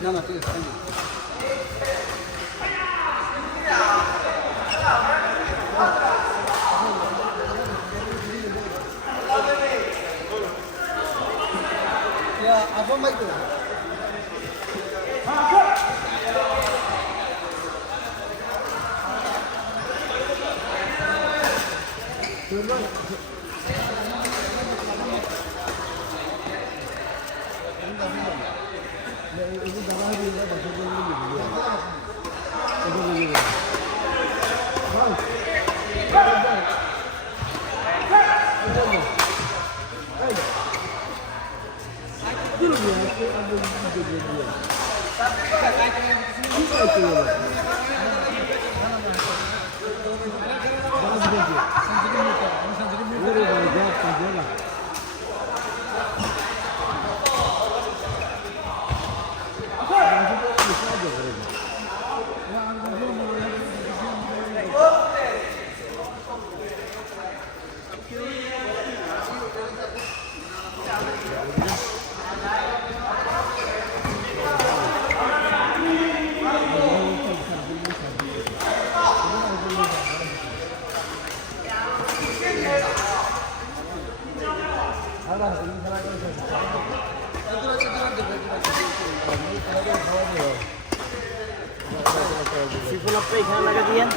না না ঠিক আছে। আপন ভাই তো সিফুন আপনি এখানে লাগা দিয়েন।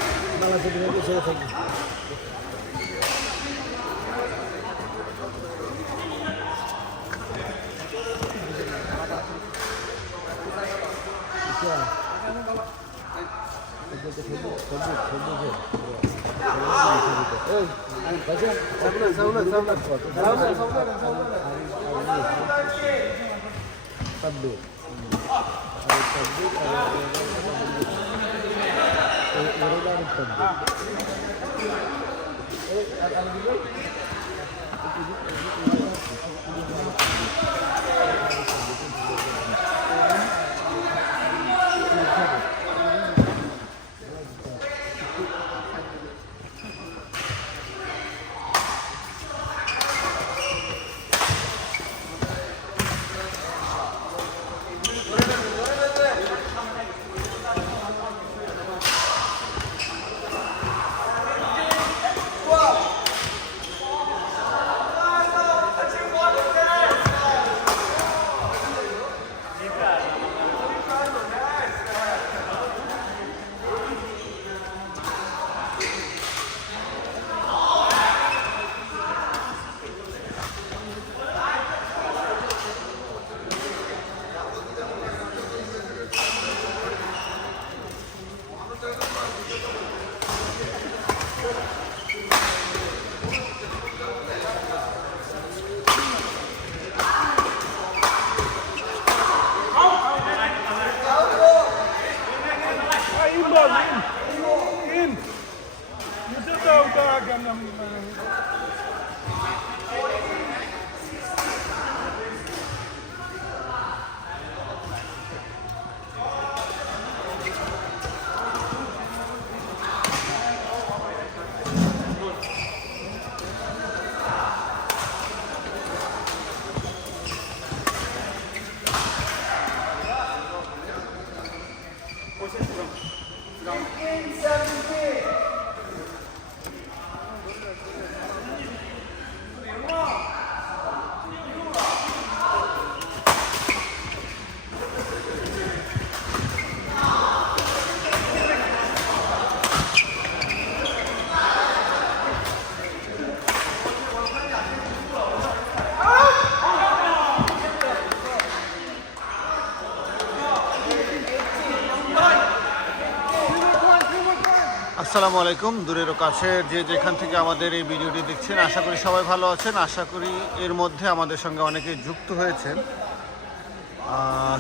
আসসালামু আলাইকুম, দূরের ও কাছের যে যেখান থেকে আমাদের এই ভিডিওটি দেখছেন, আশা করি সবাই ভালো আছেন। আশা করি এর মধ্যে আমাদের সঙ্গে অনেকে যুক্ত হয়েছেন।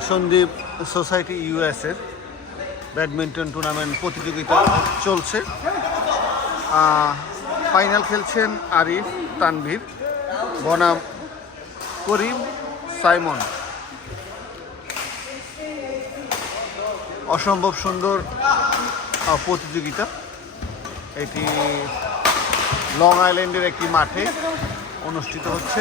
সন্দীপ সোসাইটি ইউএসের ব্যাডমিন্টন টুর্নামেন্ট প্রতিযোগিতা চলছে। ফাইনাল খেলছেন আরিফ, তানভীর বনাম করিম, সাইমন। অসম্ভব সুন্দর প্রতিযোগিতা। এটি লং আইল্যান্ডের একটি মাঠে অনুষ্ঠিত হচ্ছে।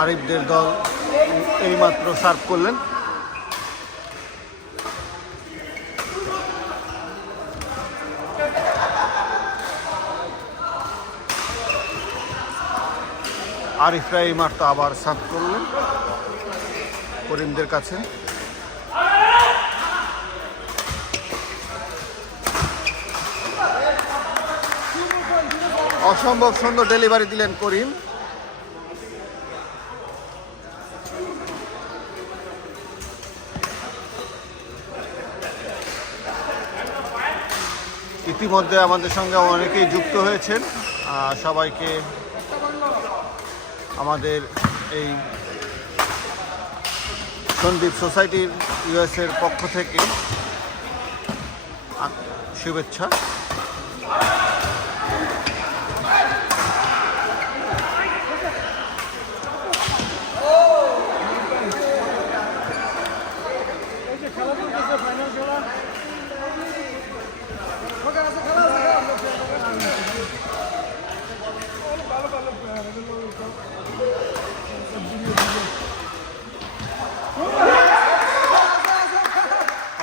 আরিফদের দল এইমাত্র সার্ভ করলেন। আরিফরা এইমাত্র আবার সার্ভ করলেন করিমদের কাছে। অসম্ভব সুন্দর ডেলিভারি দিলেন করিম। ইতিমধ্যে আমাদের সঙ্গে অনেকেই যুক্ত হয়েছেন, সবাইকে আমাদের এই সন্দীপ সোসাইটির ইউএসের পক্ষ থেকে শুভেচ্ছা।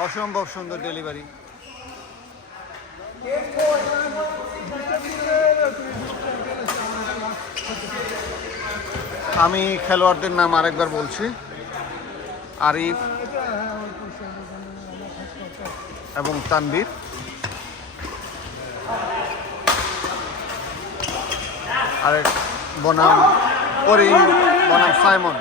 অসম্ভব সুন্দর ডেলিভারি। আমি খেলোয়াড়দের নাম আরেকবার বলছি, আরিফ এবং তানভীর। আরেক বনাম করিম বনাম সাইমন।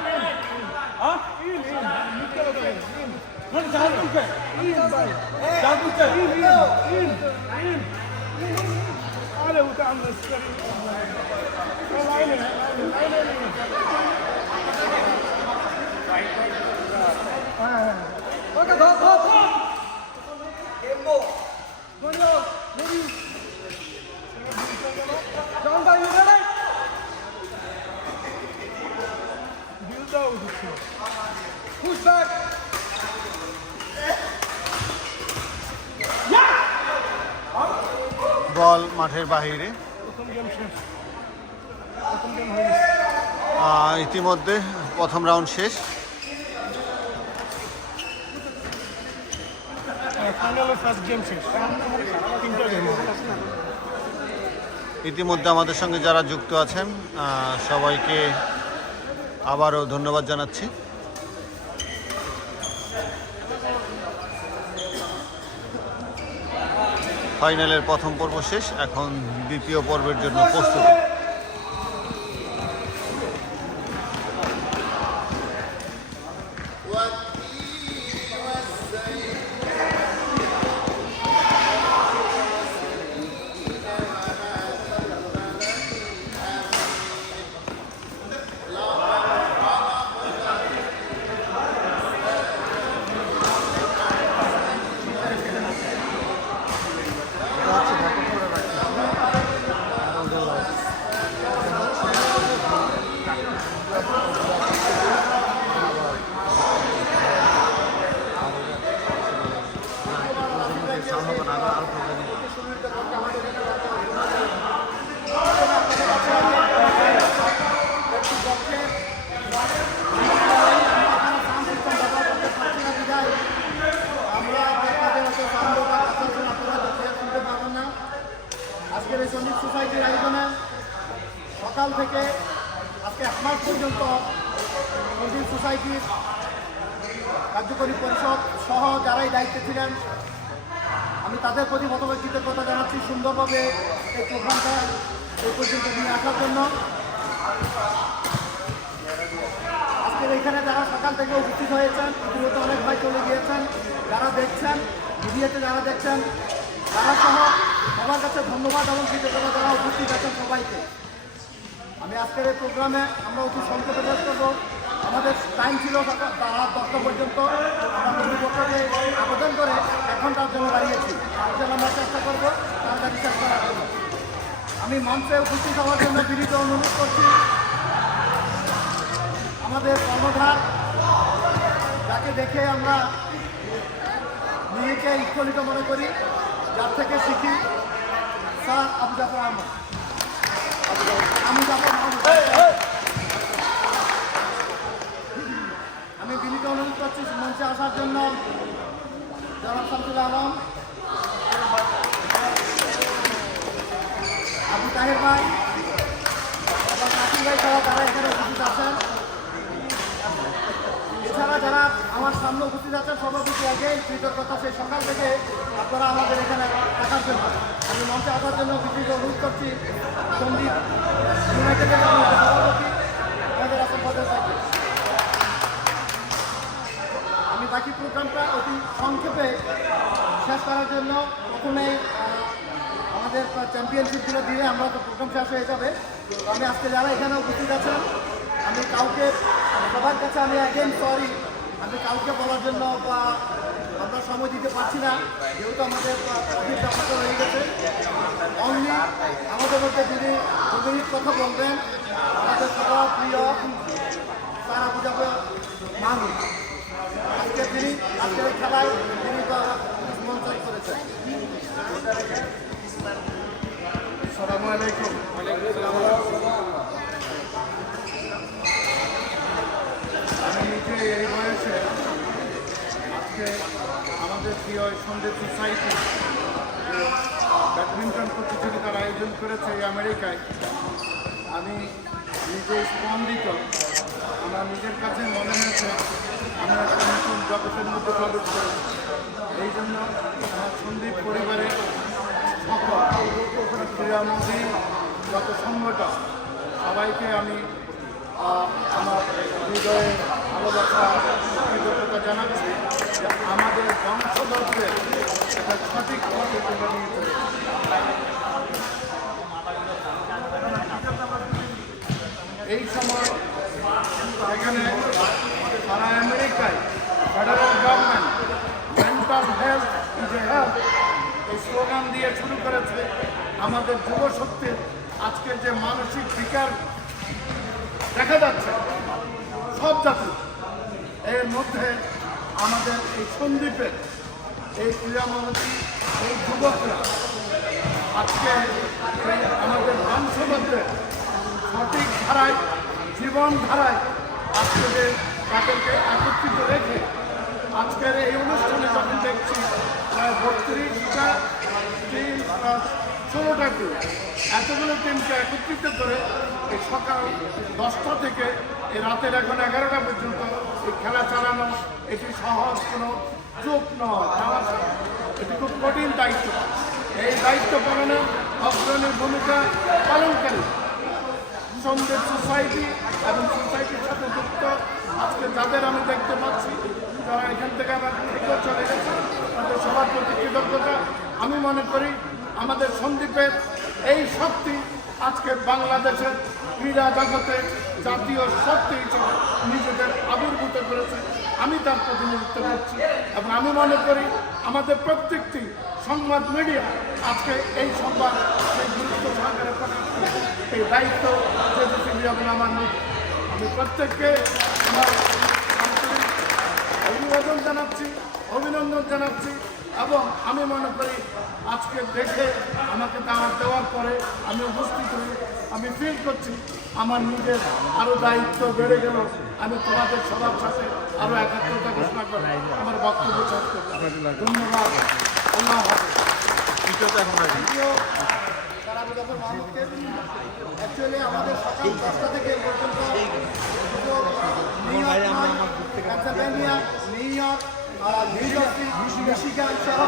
বল মাঠের বাহিরে। ইতিমধ্যে প্রথম রাউন্ড শেষ। ইতিমধ্যে আমাদের সঙ্গে যারা যুক্ত আছেন সবাইকে আবারও ধন্যবাদ জানাচ্ছি। ফাইনালের প্রথম পর্ব শেষ, এখন দ্বিতীয় পর্বের জন্য প্রস্তুতি। আজকের এই সন্দীপ সোসাইটির আয়োজনে সকাল থেকে আজকে 1 মাস পর্যন্ত সন্দীপ সোসাইটির কার্যকরী পরিষদ সহ যারাই দায়িত্বে ছিলেন, আমি তাদের প্রতি মতামত কৃতজ্ঞতা জানাচ্ছি সুন্দরভাবে এই প্রোগ্রামটা এই পর্যন্ত নিয়ে আসার জন্য। আজকের এখানে যারা সকাল থেকে উপস্থিত হয়েছেন, ইতিমধ্যে অনেক ভাই চলে গিয়েছেন, যারা দেখছেন ভিডিওতে যারা দেখছেন তারা সহ সবার কাছে ধন্যবাদ এবং কৃতজ্ঞতা যারা উপস্থিত আছেন সবাইকে। আমি আজকের এই প্রোগ্রামে আমরা অতি সংক্ষেপে শেষ করবো। আমাদের টাইম ছিল রাত 10টা পর্যন্ত। আমরা কর্তৃপক্ষকে আবেদন করে 1 ঘন্টার জন্য দাঁড়িয়েছি, তার জন্য আমরা চেষ্টা করবো তাড়াতাড়ি শেষ করার জন্য। আমি মঞ্চে উপস্থিত হওয়ার জন্য বিনীত অনুরোধ করছি আমাদের কর্ণধার, যাকে দেখে আমরা নিজেকে উৎফুল্লিত মনে করি, যার থেকে শিখি, স্যার আবু জাফর আহমদ। সামনে উপস্থিত আছেন সভাপতি আগে কৃতজ্ঞতা সেই সকাল থেকে আপনারা আমাদের এখানে থাকার জন্য আমি মঞ্চে আসার জন্য বিশেষ অনুরোধ করছি সন্দীপ ইউনাইটেডের সভাপতি আমাদের আসন পদের থাকবে। আমি বাকি প্রোগ্রামটা অতি সংক্ষেপে শেষ করার জন্য প্রথমেই আমাদের চ্যাম্পিয়নশিপগুলো দিয়ে আমরা তো প্রোগ্রাম শেষ হয়ে যাবে। তো আমি আজকে যারা এখানে উপস্থিত আছেন আমি কাউকে সবার কাছে আমি অ্যাগেন সরি, আমি কাউকে বলার জন্য বা আমরা সময় দিতে পারছি না, যেহেতু আমাদের ব্যাপারটা হয়ে গেছে। অনলি আমাদের মধ্যে যিনি 2 মিনিট কথা বলবেন আমাদের সবার প্রিয় তারা বুঝাবে মানুষ আজকে তিনি আজকের খেলায় তিনি স্পন্সর করেছেন। আসসালামু আলাইকুম। আমি নিজে এই বয়সে আজকে আমাদের প্রিয় সন্দীপ সোসাইটি ব্যাডমিন্টন প্রতিযোগিতার আয়োজন করেছে এই আমেরিকায়। আমি নিজে স্পন্দিত, আমার নিজের কাছে মনে হয়েছে আমি একটা নতুন জগতের মধ্যে প্রবেশ করেছি। এই জন্য আমার সন্দীপ পরিবারের সকল ক্রীড়ামন্ত্রী যত সংগঠন সবাইকে আমি আমার হৃদয়ে ভালোবাসা কৃতজ্ঞতা জানাচ্ছি যে আমাদের বংশধরদের একটা সঠিক পথে তুলে নিয়ে চলেছে। এই সময় এখানে সারা আমেরিকায় federal government mental health is a health এই স্লোগান দিয়ে শুরু করেছে। আমাদের যুবশক্তির আজকের যে মানসিক বিকার দেখা যাচ্ছে সব জাতি, এর মধ্যে আমাদের এই সন্দ্বীপের এই ক্রীড়ামন্ত্রী এই যুবকরা আজকে আমাদের বংশধরদের সঠিক ধারায় জীবন ধারায় আজকে তাদেরকে একত্রিত রেখে আজকের এই অনুষ্ঠানে যখন দেখছি প্রায় 32টা টিম 16টা টিম এতগুলো টিমকে একত্রিত করে এই সকাল 10টা থেকে এই রাতের এখন 11টা পর্যন্ত এই খেলা চালানো এটি সহজ কোনো যোগ নয়, এটি খুব কঠিন দায়িত্ব। এই দায়িত্ব পালনে অগ্রণী ভূমিকা পালনকারী সন্দীপ সোসাইটি এবং সোসাইটির সাথে যুক্ত আজকে যাদের আমি দেখতে পাচ্ছি যারা এখান থেকে আমার থেকেও চলে গেছে তাদের সবার প্রতি কৃতজ্ঞতা। আমি মনে করি আমাদের সন্দীপের এই শক্তি আজকে বাংলাদেশের ক্রীড়া জগতে জাতীয় শক্তি হিসেবে নিজেদের আবির্ভূত করেছে। আমি তার প্রতিনিধিত্ব করছি এবং আমি মনে করি আমাদের প্রত্যেকটি সংবাদ মিডিয়া আজকে এই সংবাদ সেই গুরুত্ব সহকারে প্রকাশ করে এই দায়িত্ব যেহেতু আমার আমি প্রত্যেককে আমার আন্তরিক অভিবাদন জানাচ্ছি, অভিনন্দন জানাচ্ছি এবং আমি মনে করি আজকে দেখে আমাকে দাওয়াত দেওয়ার পরে আমি উপস্থিত হয়ে আমি ফিল করছি আমার নিজের আরও দায়িত্ব বেড়ে গেল। আমি তোমাদের সবার সাথে আরও একাত্মতা ঘোষণা করে আমার বক্তব্য শেষ করছি। ধন্যবাদ। আল্লাহ হাফেজ। অ্যাকচুয়ালি আমাদের সকাল 10টা থেকে পর্যন্ত পেনসিলভেনিয়া, নিউ ইয়র্ক, মিশিগান সহ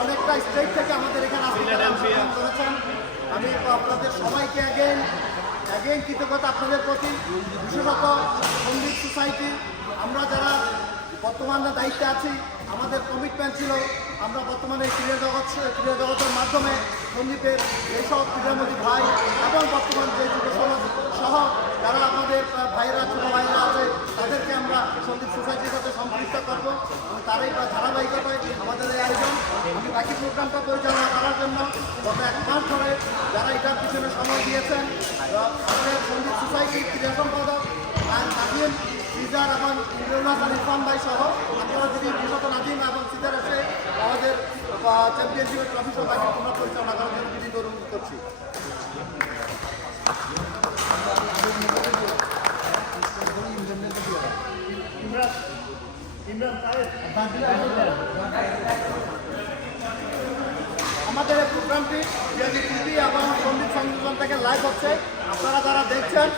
অনেকটা স্টেট থেকে আমাদের এখানে অংশগ্রহণ করেছেন। আমি আপনাদের সবাইকে অ্যাগেন কৃতজ্ঞতা আপনাদের প্রতি, বিশেষত সন্দীপ সোসাইটি আমরা যারা বর্তমানে দায়িত্বে আছি আমাদের কমিটমেন্ট ছিল আমরা বর্তমানে ক্রীড়া জগতের মাধ্যমে সন্দীপের এইসব ক্রীড়ামন্ত্রী ভাই এবং বর্তমান যে যুব সমাজ সহ যারা আমাদের ভাইয়েরা ছোট ভাইয়েরা আছে তাদেরকে আমরা সন্দীপ সোসাইটির সাথে সম্পৃক্ত করব এবং তারই ধারাবাহিকতায় আমাদের এই আয়োজন। আমি বাকি প্রোগ্রামটা পরিচালনা করার জন্য গত 1 মাস ধরে যারা এটার পিছনে সময় দিয়েছেন আমাদের সন্দীপ সোসাইটির ক্রীড়া সম্পাদক নাজিম, সিজার এবং ইউনাস আলী খান ভাই সহ আপনারা যদি বিশেষত নাজিম এবং সিজার এসে আমাদের চ্যাম্পিয়নশিপের ট্রফি সহ বাকি তোমরা পরিচালনা করার জন্য বিনীত অনুরোধ করছি। আমাদের এই প্রোগ্রামটি টিভি এবং সন্দীপ সংযোজন থেকে লাইভ হচ্ছে। আপনারা যারা দেখছেন দেখছেন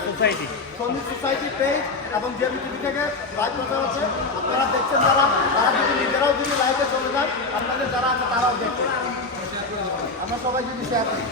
সন্দীপ সোসাইটি পেজ এবং জেবি টিভি থেকে লাইভ প্রচার আছে। আপনারা দেখছেন যারা, তারা যদি নিজেরাও যদি লাইভে চলে যান, আপনাদের যারা আছে তারাও দেখছেন। আমরা সবাই যদি শেয়ার করি।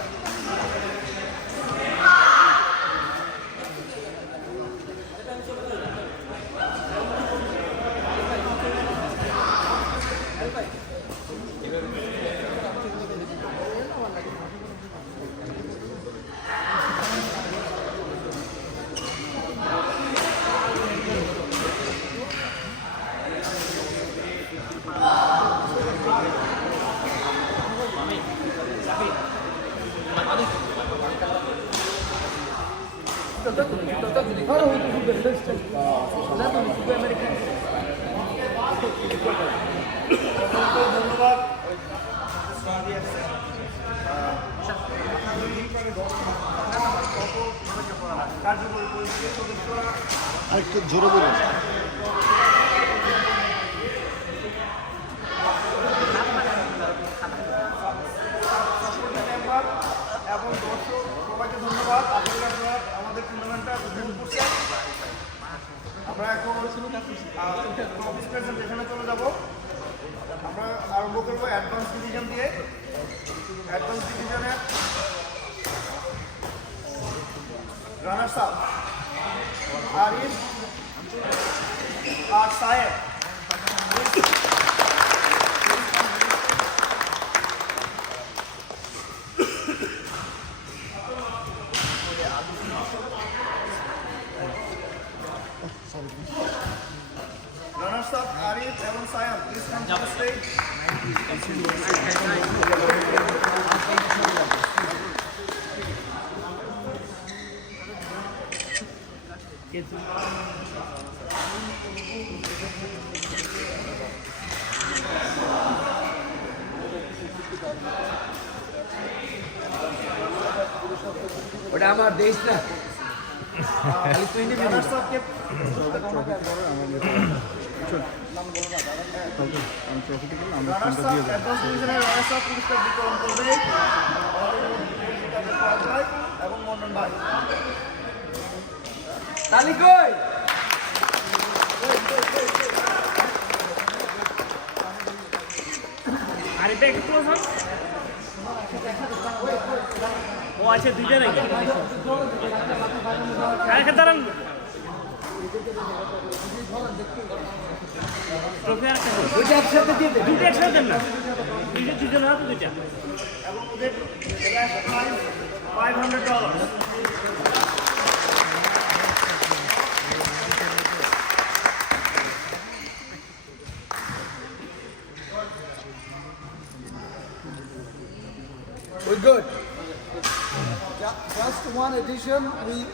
আর একটু জোরে বলুন। এবং দর্শক সবাইকে ধন্যবাদ। আসলে আপনারা আমাদের টুর্নামেন্টটা উদ্বোধন করছেন। আমরা এখন প্রেজেন্টেশনে চলে যাব। আমরা আরম্ভ করবো অ্যাডভান্স ডিভিশন দিয়ে। অ্যাডভান্স ডিভিশনে রানার্স আপ আরিফ আর সায়েব। Runners up Arif এবং Sayam, please come to the stage. ওটা আমার দেশ না। Runners up কে রানার্স আপ অ্যাডভান্স ডিভিশনে রানার্স আপ পুরস্কার বিতরণ করবে আমাদের এবং মন্ডন ভাই। তালি কই? আরেকটা একটু ক্লোজ হন। ও আছে দুইটা নাকি? আরেকটা দাঁড়ান। ট্রফি আরেকটা করুন। দুইটা একসাথে দিয়ে দে। দুইটা একসাথে দেন না। দুইজন হাতে দুইটা। এবং ওদের cash prize $500। We're good. Just one addition.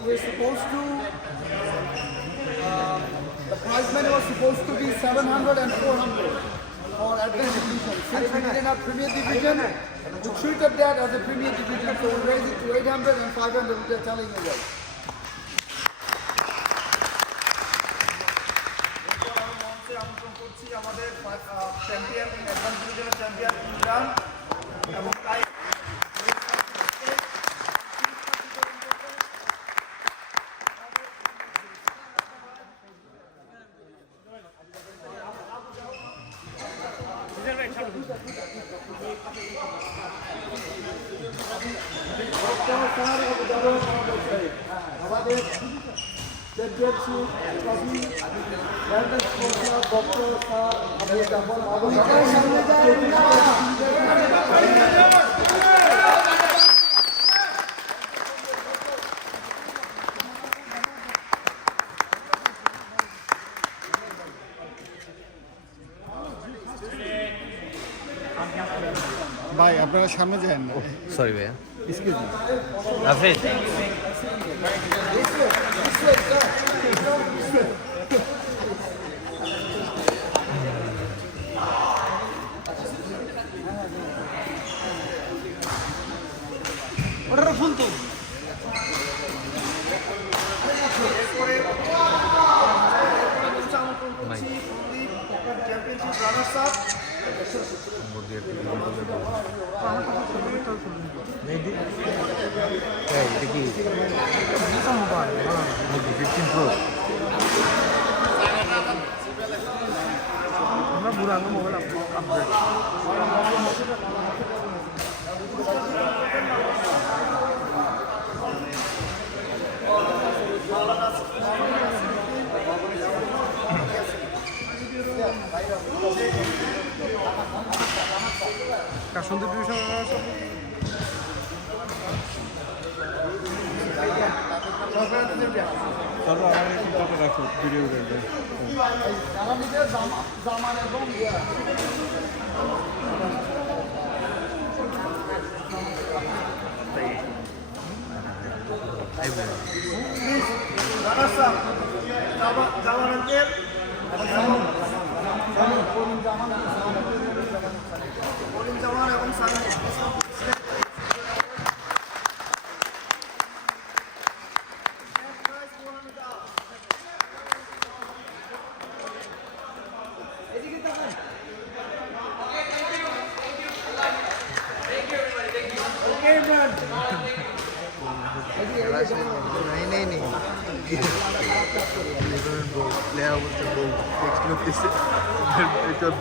We're supposed to. The prize money was supposed to be 700 and 400 for advanced division. Since we didn't have premier division, we treated that as a premier division, so we raised it to 800 and 500. We're telling you guys. মঞ্চে আমন্ত্রণ করছি আমাদের champion advance ডিভিশনের champion Imran এবং তাই আমাদের championship trophy bandage sponsor doctor sir Abu Jafar Abu সবাই সামনে যায়। ভাই আপনারা সামনে যান। সরি ভাইয়া। Excuse me. হাফেজ। ওটা ফুল তো চ্যাম্পিয়নশিপ রানার্স আপ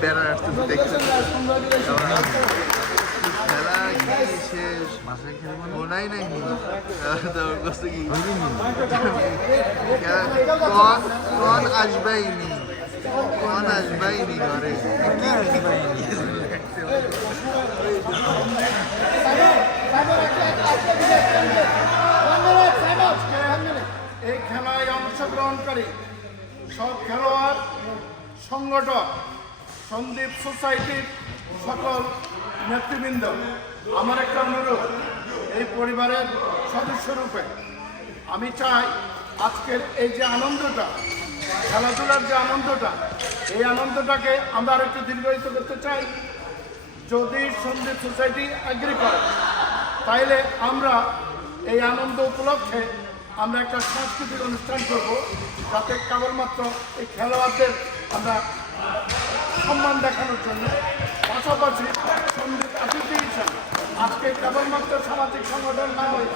ব্যানার আসতেছে দেখছেন খেলা কি শেষ মাসায় খেলবো মনাই নাই তারপর করছে কি কন আসবাইনি কন আসবাইনি ঘরে এই খেলায় অংশগ্রহণকারী সব খেলোয়াড় সংগঠক সন্দীপ সোসাইটির সকল নেতৃবৃন্দ, আমার একটা অনুরোধ, এই পরিবারের সদস্যরূপে আমি চাই আজকের এই যে আনন্দটা, খেলাধুলার যে আনন্দটা, এই আনন্দটাকে আমরা আর একটু দীর্ঘায়িত করতে চাই। যদি সন্দীপ সোসাইটি এগ্রি করে তাইলে আমরা এই আনন্দ উপলক্ষে আমরা একটা সাংস্কৃতিক অনুষ্ঠান করব, যাতে কেবলমাত্র এই খেলোয়াড়দের আমরা সম্মান দেখানোর জন্য, পাশাপাশি সন্দীপ অ্যাসোসিয়েশন আজকে কেবলমাত্র সামাজিক সংগঠন না হয়ে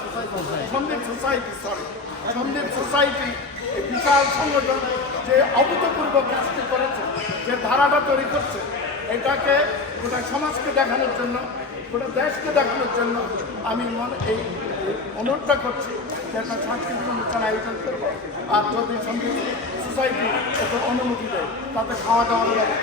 সন্দীপ সোসাইটি এই বিশাল সংগঠন যে অভূতপূর্ব কাজটি করেছে, যে ধারাটা তৈরি করছে, এটাকে গোটা সমাজকে দেখানোর জন্য, গোটা দেশকে দেখানোর জন্য আমি এই অনুরোধটা করছি যে একটা সাংস্কৃতিক অনুষ্ঠান আয়োজন করব। আর যদি সন্দীপ সোসাইটি একটা অনুমতি দেয় তাতে খাওয়া দাওয়ার লাগে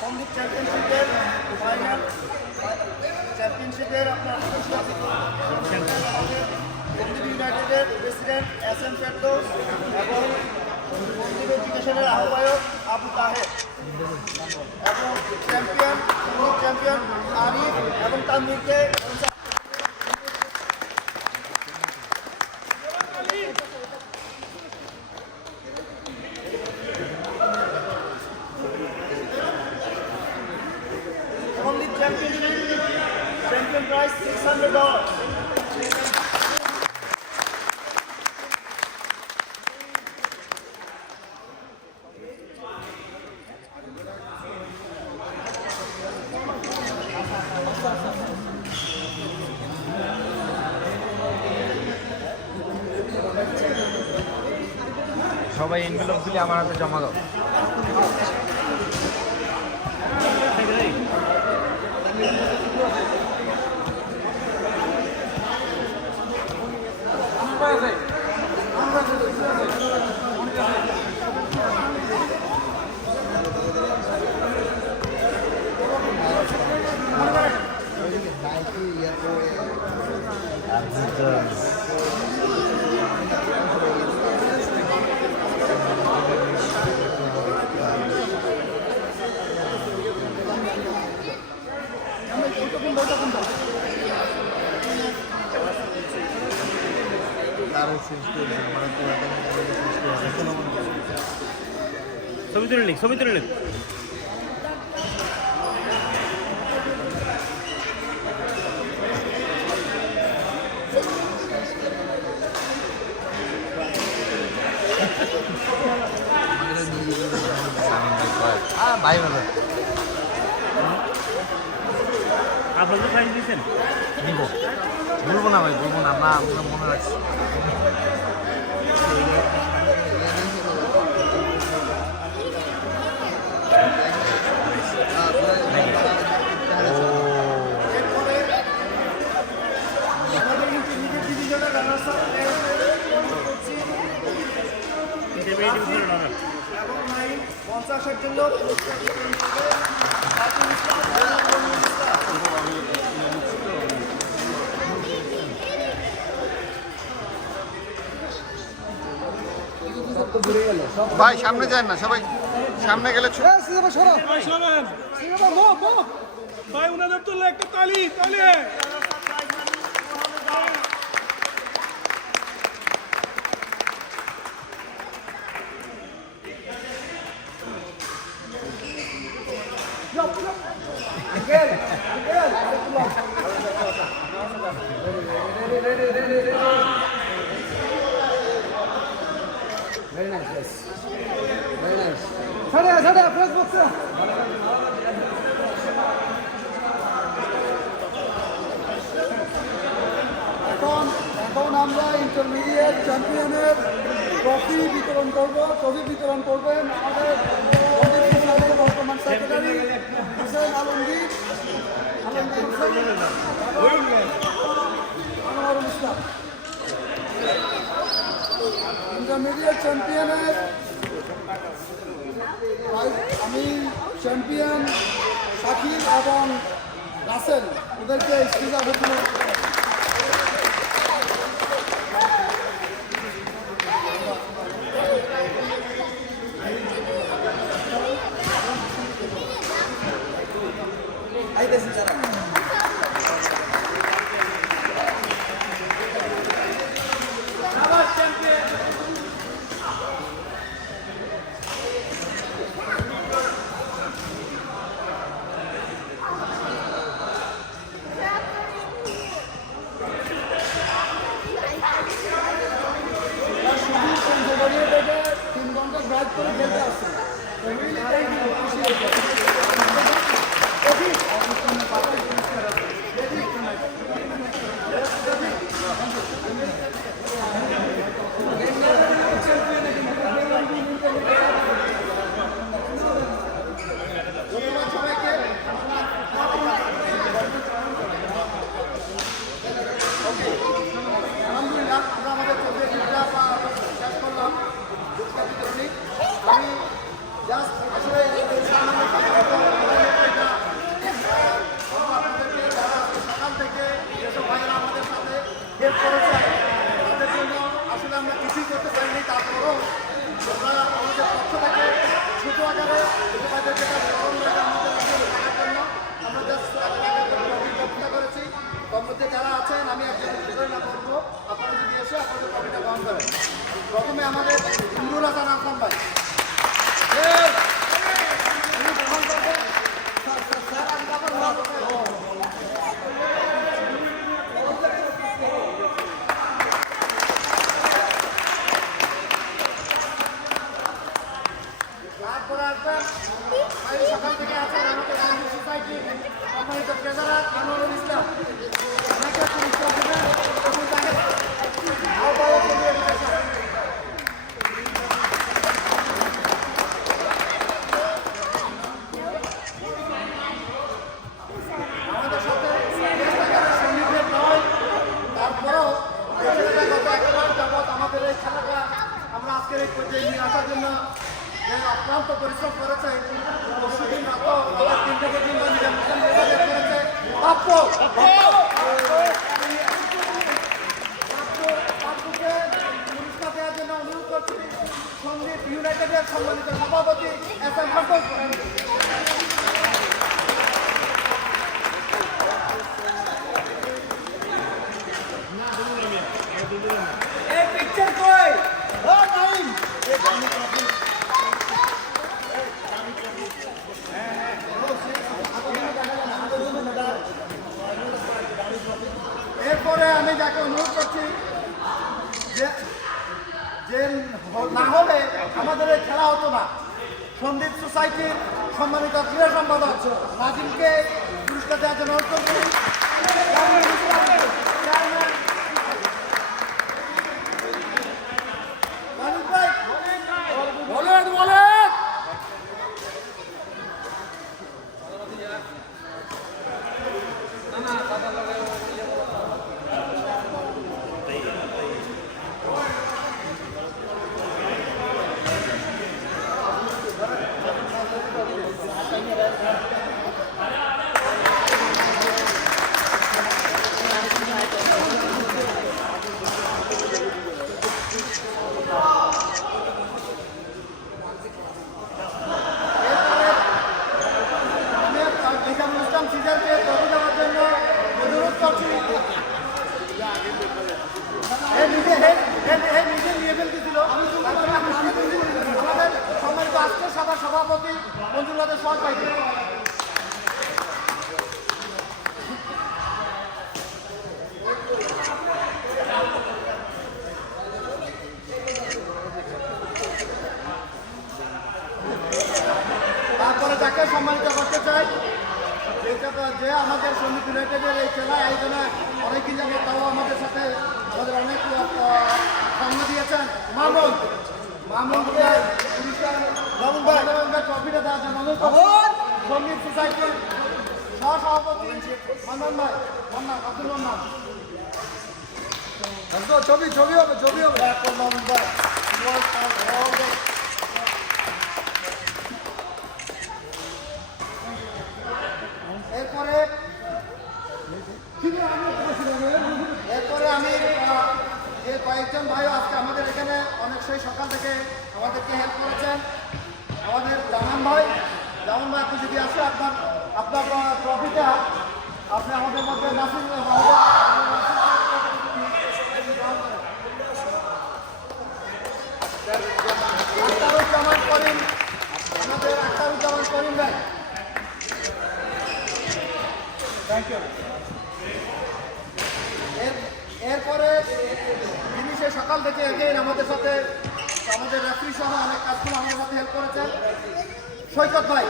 সন্দীপ চ্যাম্পিয়নশিপের ফাইনাল চ্যাম্পিয়নশিপের আপনার ইউনাইটেডের প্রেসিডেন্ট SM ফেরদৌস এবং সন্দীপ এডুকেশনের আহ্বায়ক আবু তাহের এবং চ্যাম্পিয়ন আরিফ এবং তানভীরকে সন্দীপ চ্যাম্পিয়ন প্রাইস $600। সবাই এনভেলপ দিলে আমার হাতে জমা দাও। ছবি তুলে নিন, ছবি তুলে নিন। ভাই ভালো আপনাদের প্রাইজ দিয়েছেন? নিব বলবো না ভাই, বলবো না, আমরা মনে রাখছি। ভাই সামনে যান না, সবাই সামনে গেলে ভাই ওনাদের তো একটা তালি তালি Very nice, yes. Very nice. Sada, press box. এখন আমরা ইন্টারমিডিয়েট চ্যাম্পিয়নের ট্রফি বিতরণ করব। ট্রফি বিতরণ করবেন আমাদের বর্তমান সেক্রেটারি হুসেন আলমগীর হোসেন আনোয়ারুল ইসলাম। ইন্টারমিডিয়েট চ্যাম্পিয়নের আমি চ্যাম্পিয়ন শাকিল এবং রাসেল ওদেরকে স্টিজা ঘোষণা প্রথমে আমাদের ইমরুল হাসান আফসান ভাই তারপরে আসবেন সকাল থেকে আছেন আমাদের সঙ্গীত সোসাইটির সম্মানিত ট্রেজারার আনোয়ারুল ইসলাম। আমাদের সাথে সঙ্গীতের নয়, তারপরেও গত একবার যাবৎ আমাদের এই খেলাটা আমরা আজকের এই পর্যায়ে নিয়ে আসার জন্য যে অক্লান্ত পরিশ্রম করেছে, পরশুদিন রাত আমাদের 3 থেকে 3 বার নিজের মতন করেছে প্রাপ্য পুরস্কার দেওয়ার জন্য অনুরোধ করছি সঙ্গীত ইউনাইটেডের সম্মানিত সভাপতি এস এম হাসান। এরপরে আমি যাকে অনুরোধ করছি যে না হলে আমাদের এই খেলা হতো না। সন্দীপ সোসাইটির সম্মানিত ক্রীড়া সম্পাদক নাজিমকে পুরস্কার দেওয়ার জন্য অনুরোধ করি। সভাপতি মঞ্জুর সরকার তারপরে যাকে সম্মানিত করতে চাই যে আমাদের সন্দীপ ইউনাইটেডের এই খেলা আয়োজনে অনেকদিন যাবে, তাও আমাদের সাথে আমাদের অনেক সামনে দিয়েছেন মামুন ট্রফিটা দেওয়ার জন্য সন্দীপ সোসাইটির সহসভাপতি মান্নান ভাই আব্দুল মান্নান। ছবি হবে এরপরে আমি যে কয়েকজন ভাই আজকে আমাদের এখানে অনেক সেই সকাল থেকে আমাদেরকে হেল্প করেছেন। আমাদের জামান ভাই আপনি যদি আসে আপনার ট্রফিটা আপনি আমাদের মধ্যে আখতারুজ্জামান করিম ভাই, থ্যাংক ইউ। এরপরে যিনি সে সকাল থেকে এগেইন আমাদের সাথে আমাদের রেফারি সহ অনেক কাজগুলো আমাদের সাথে হেল্প করেছেন, সৈকত ভাই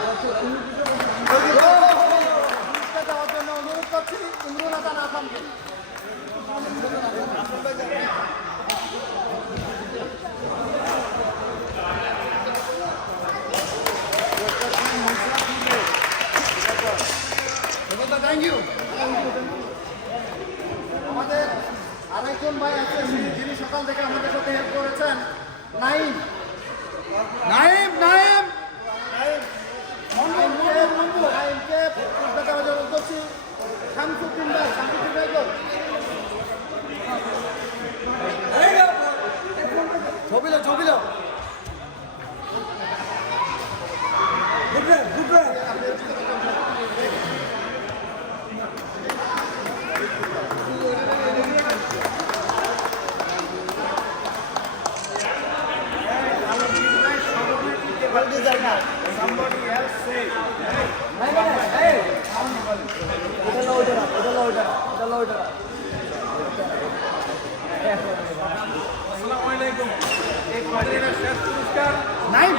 দেওয়ার জন্য অনুরোধ করছি ইমরুল হাসান আসামকে। Thank you. আমাদের আরেকজন ভাই আছে যিনি সকাল থেকে আমাদের সাথে হেল্প করেছেন, নাইম নাইমকে অনুরোধ করছি। শামসুদ্দিন ভাই ছবি লো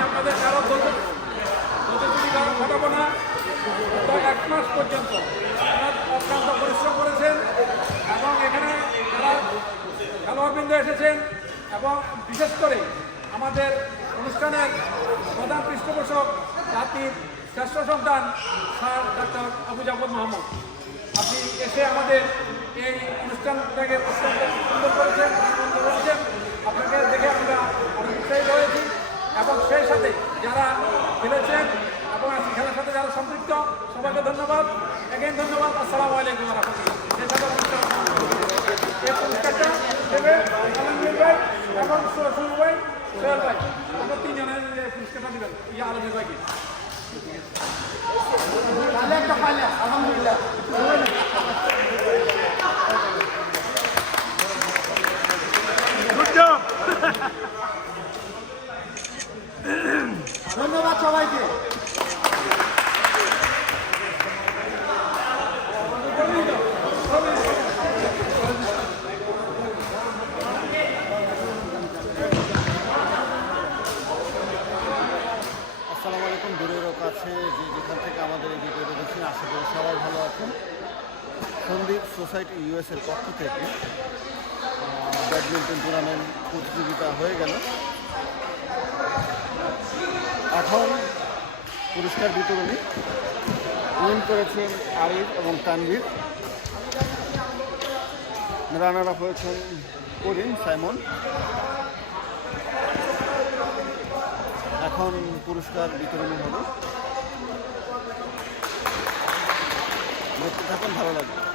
আপনাদের কারো ঘটাবো না। 1 মাস পর্যন্ত অক্লান্ত পরিশ্রম করেছেন এবং এখানে যারা খেলোয়াড়বৃন্দ এসেছেন এবং বিশেষ করে আমাদের অনুষ্ঠানের প্রধান পৃষ্ঠপোষক জাতির শ্রেষ্ঠ সন্তান স্যার ডক্টর আবু জাফর মাহমুদ, আপনি এসে আমাদের এই অনুষ্ঠানটাকে অত্যন্ত সুন্দর করেছেন, আপনাকে দেখে আমরা অনেক উৎসাহিত হয়েছি এবং সেই সাথে যারা খেলেছেন এবং খেলার সাথে যারা সম্পৃক্ত সবাইকে ধন্যবাদ, এগেইন ধন্যবাদ। আসসালামু আলাইকুম ওয়া রাহমাতুল্লাহ। এই পুরস্কারটা দেবে আলমগীর ভাই এবং সুর ভাই, সোহেল ভাই, আমরা তিনজনের পুরস্কারটা দেবেন আলমগীর ভাইকে। আলহামদুলিল্লাহ ধন্যবাদ সবাইকে। সোসাইটি ইউএসের পক্ষ থেকে ব্যাডমিন্টন টুর্নামেন্ট প্রতিযোগিতা হয়ে গেল। এখন পুরস্কার বিতরণী উইন করেছেন আরিফ এবং তানভীর, রানার আপ হয়েছেন করিম সাইমন। এখন পুরস্কার বিতরণী হবে, দেখতে থাকুন, ভালো লাগবে।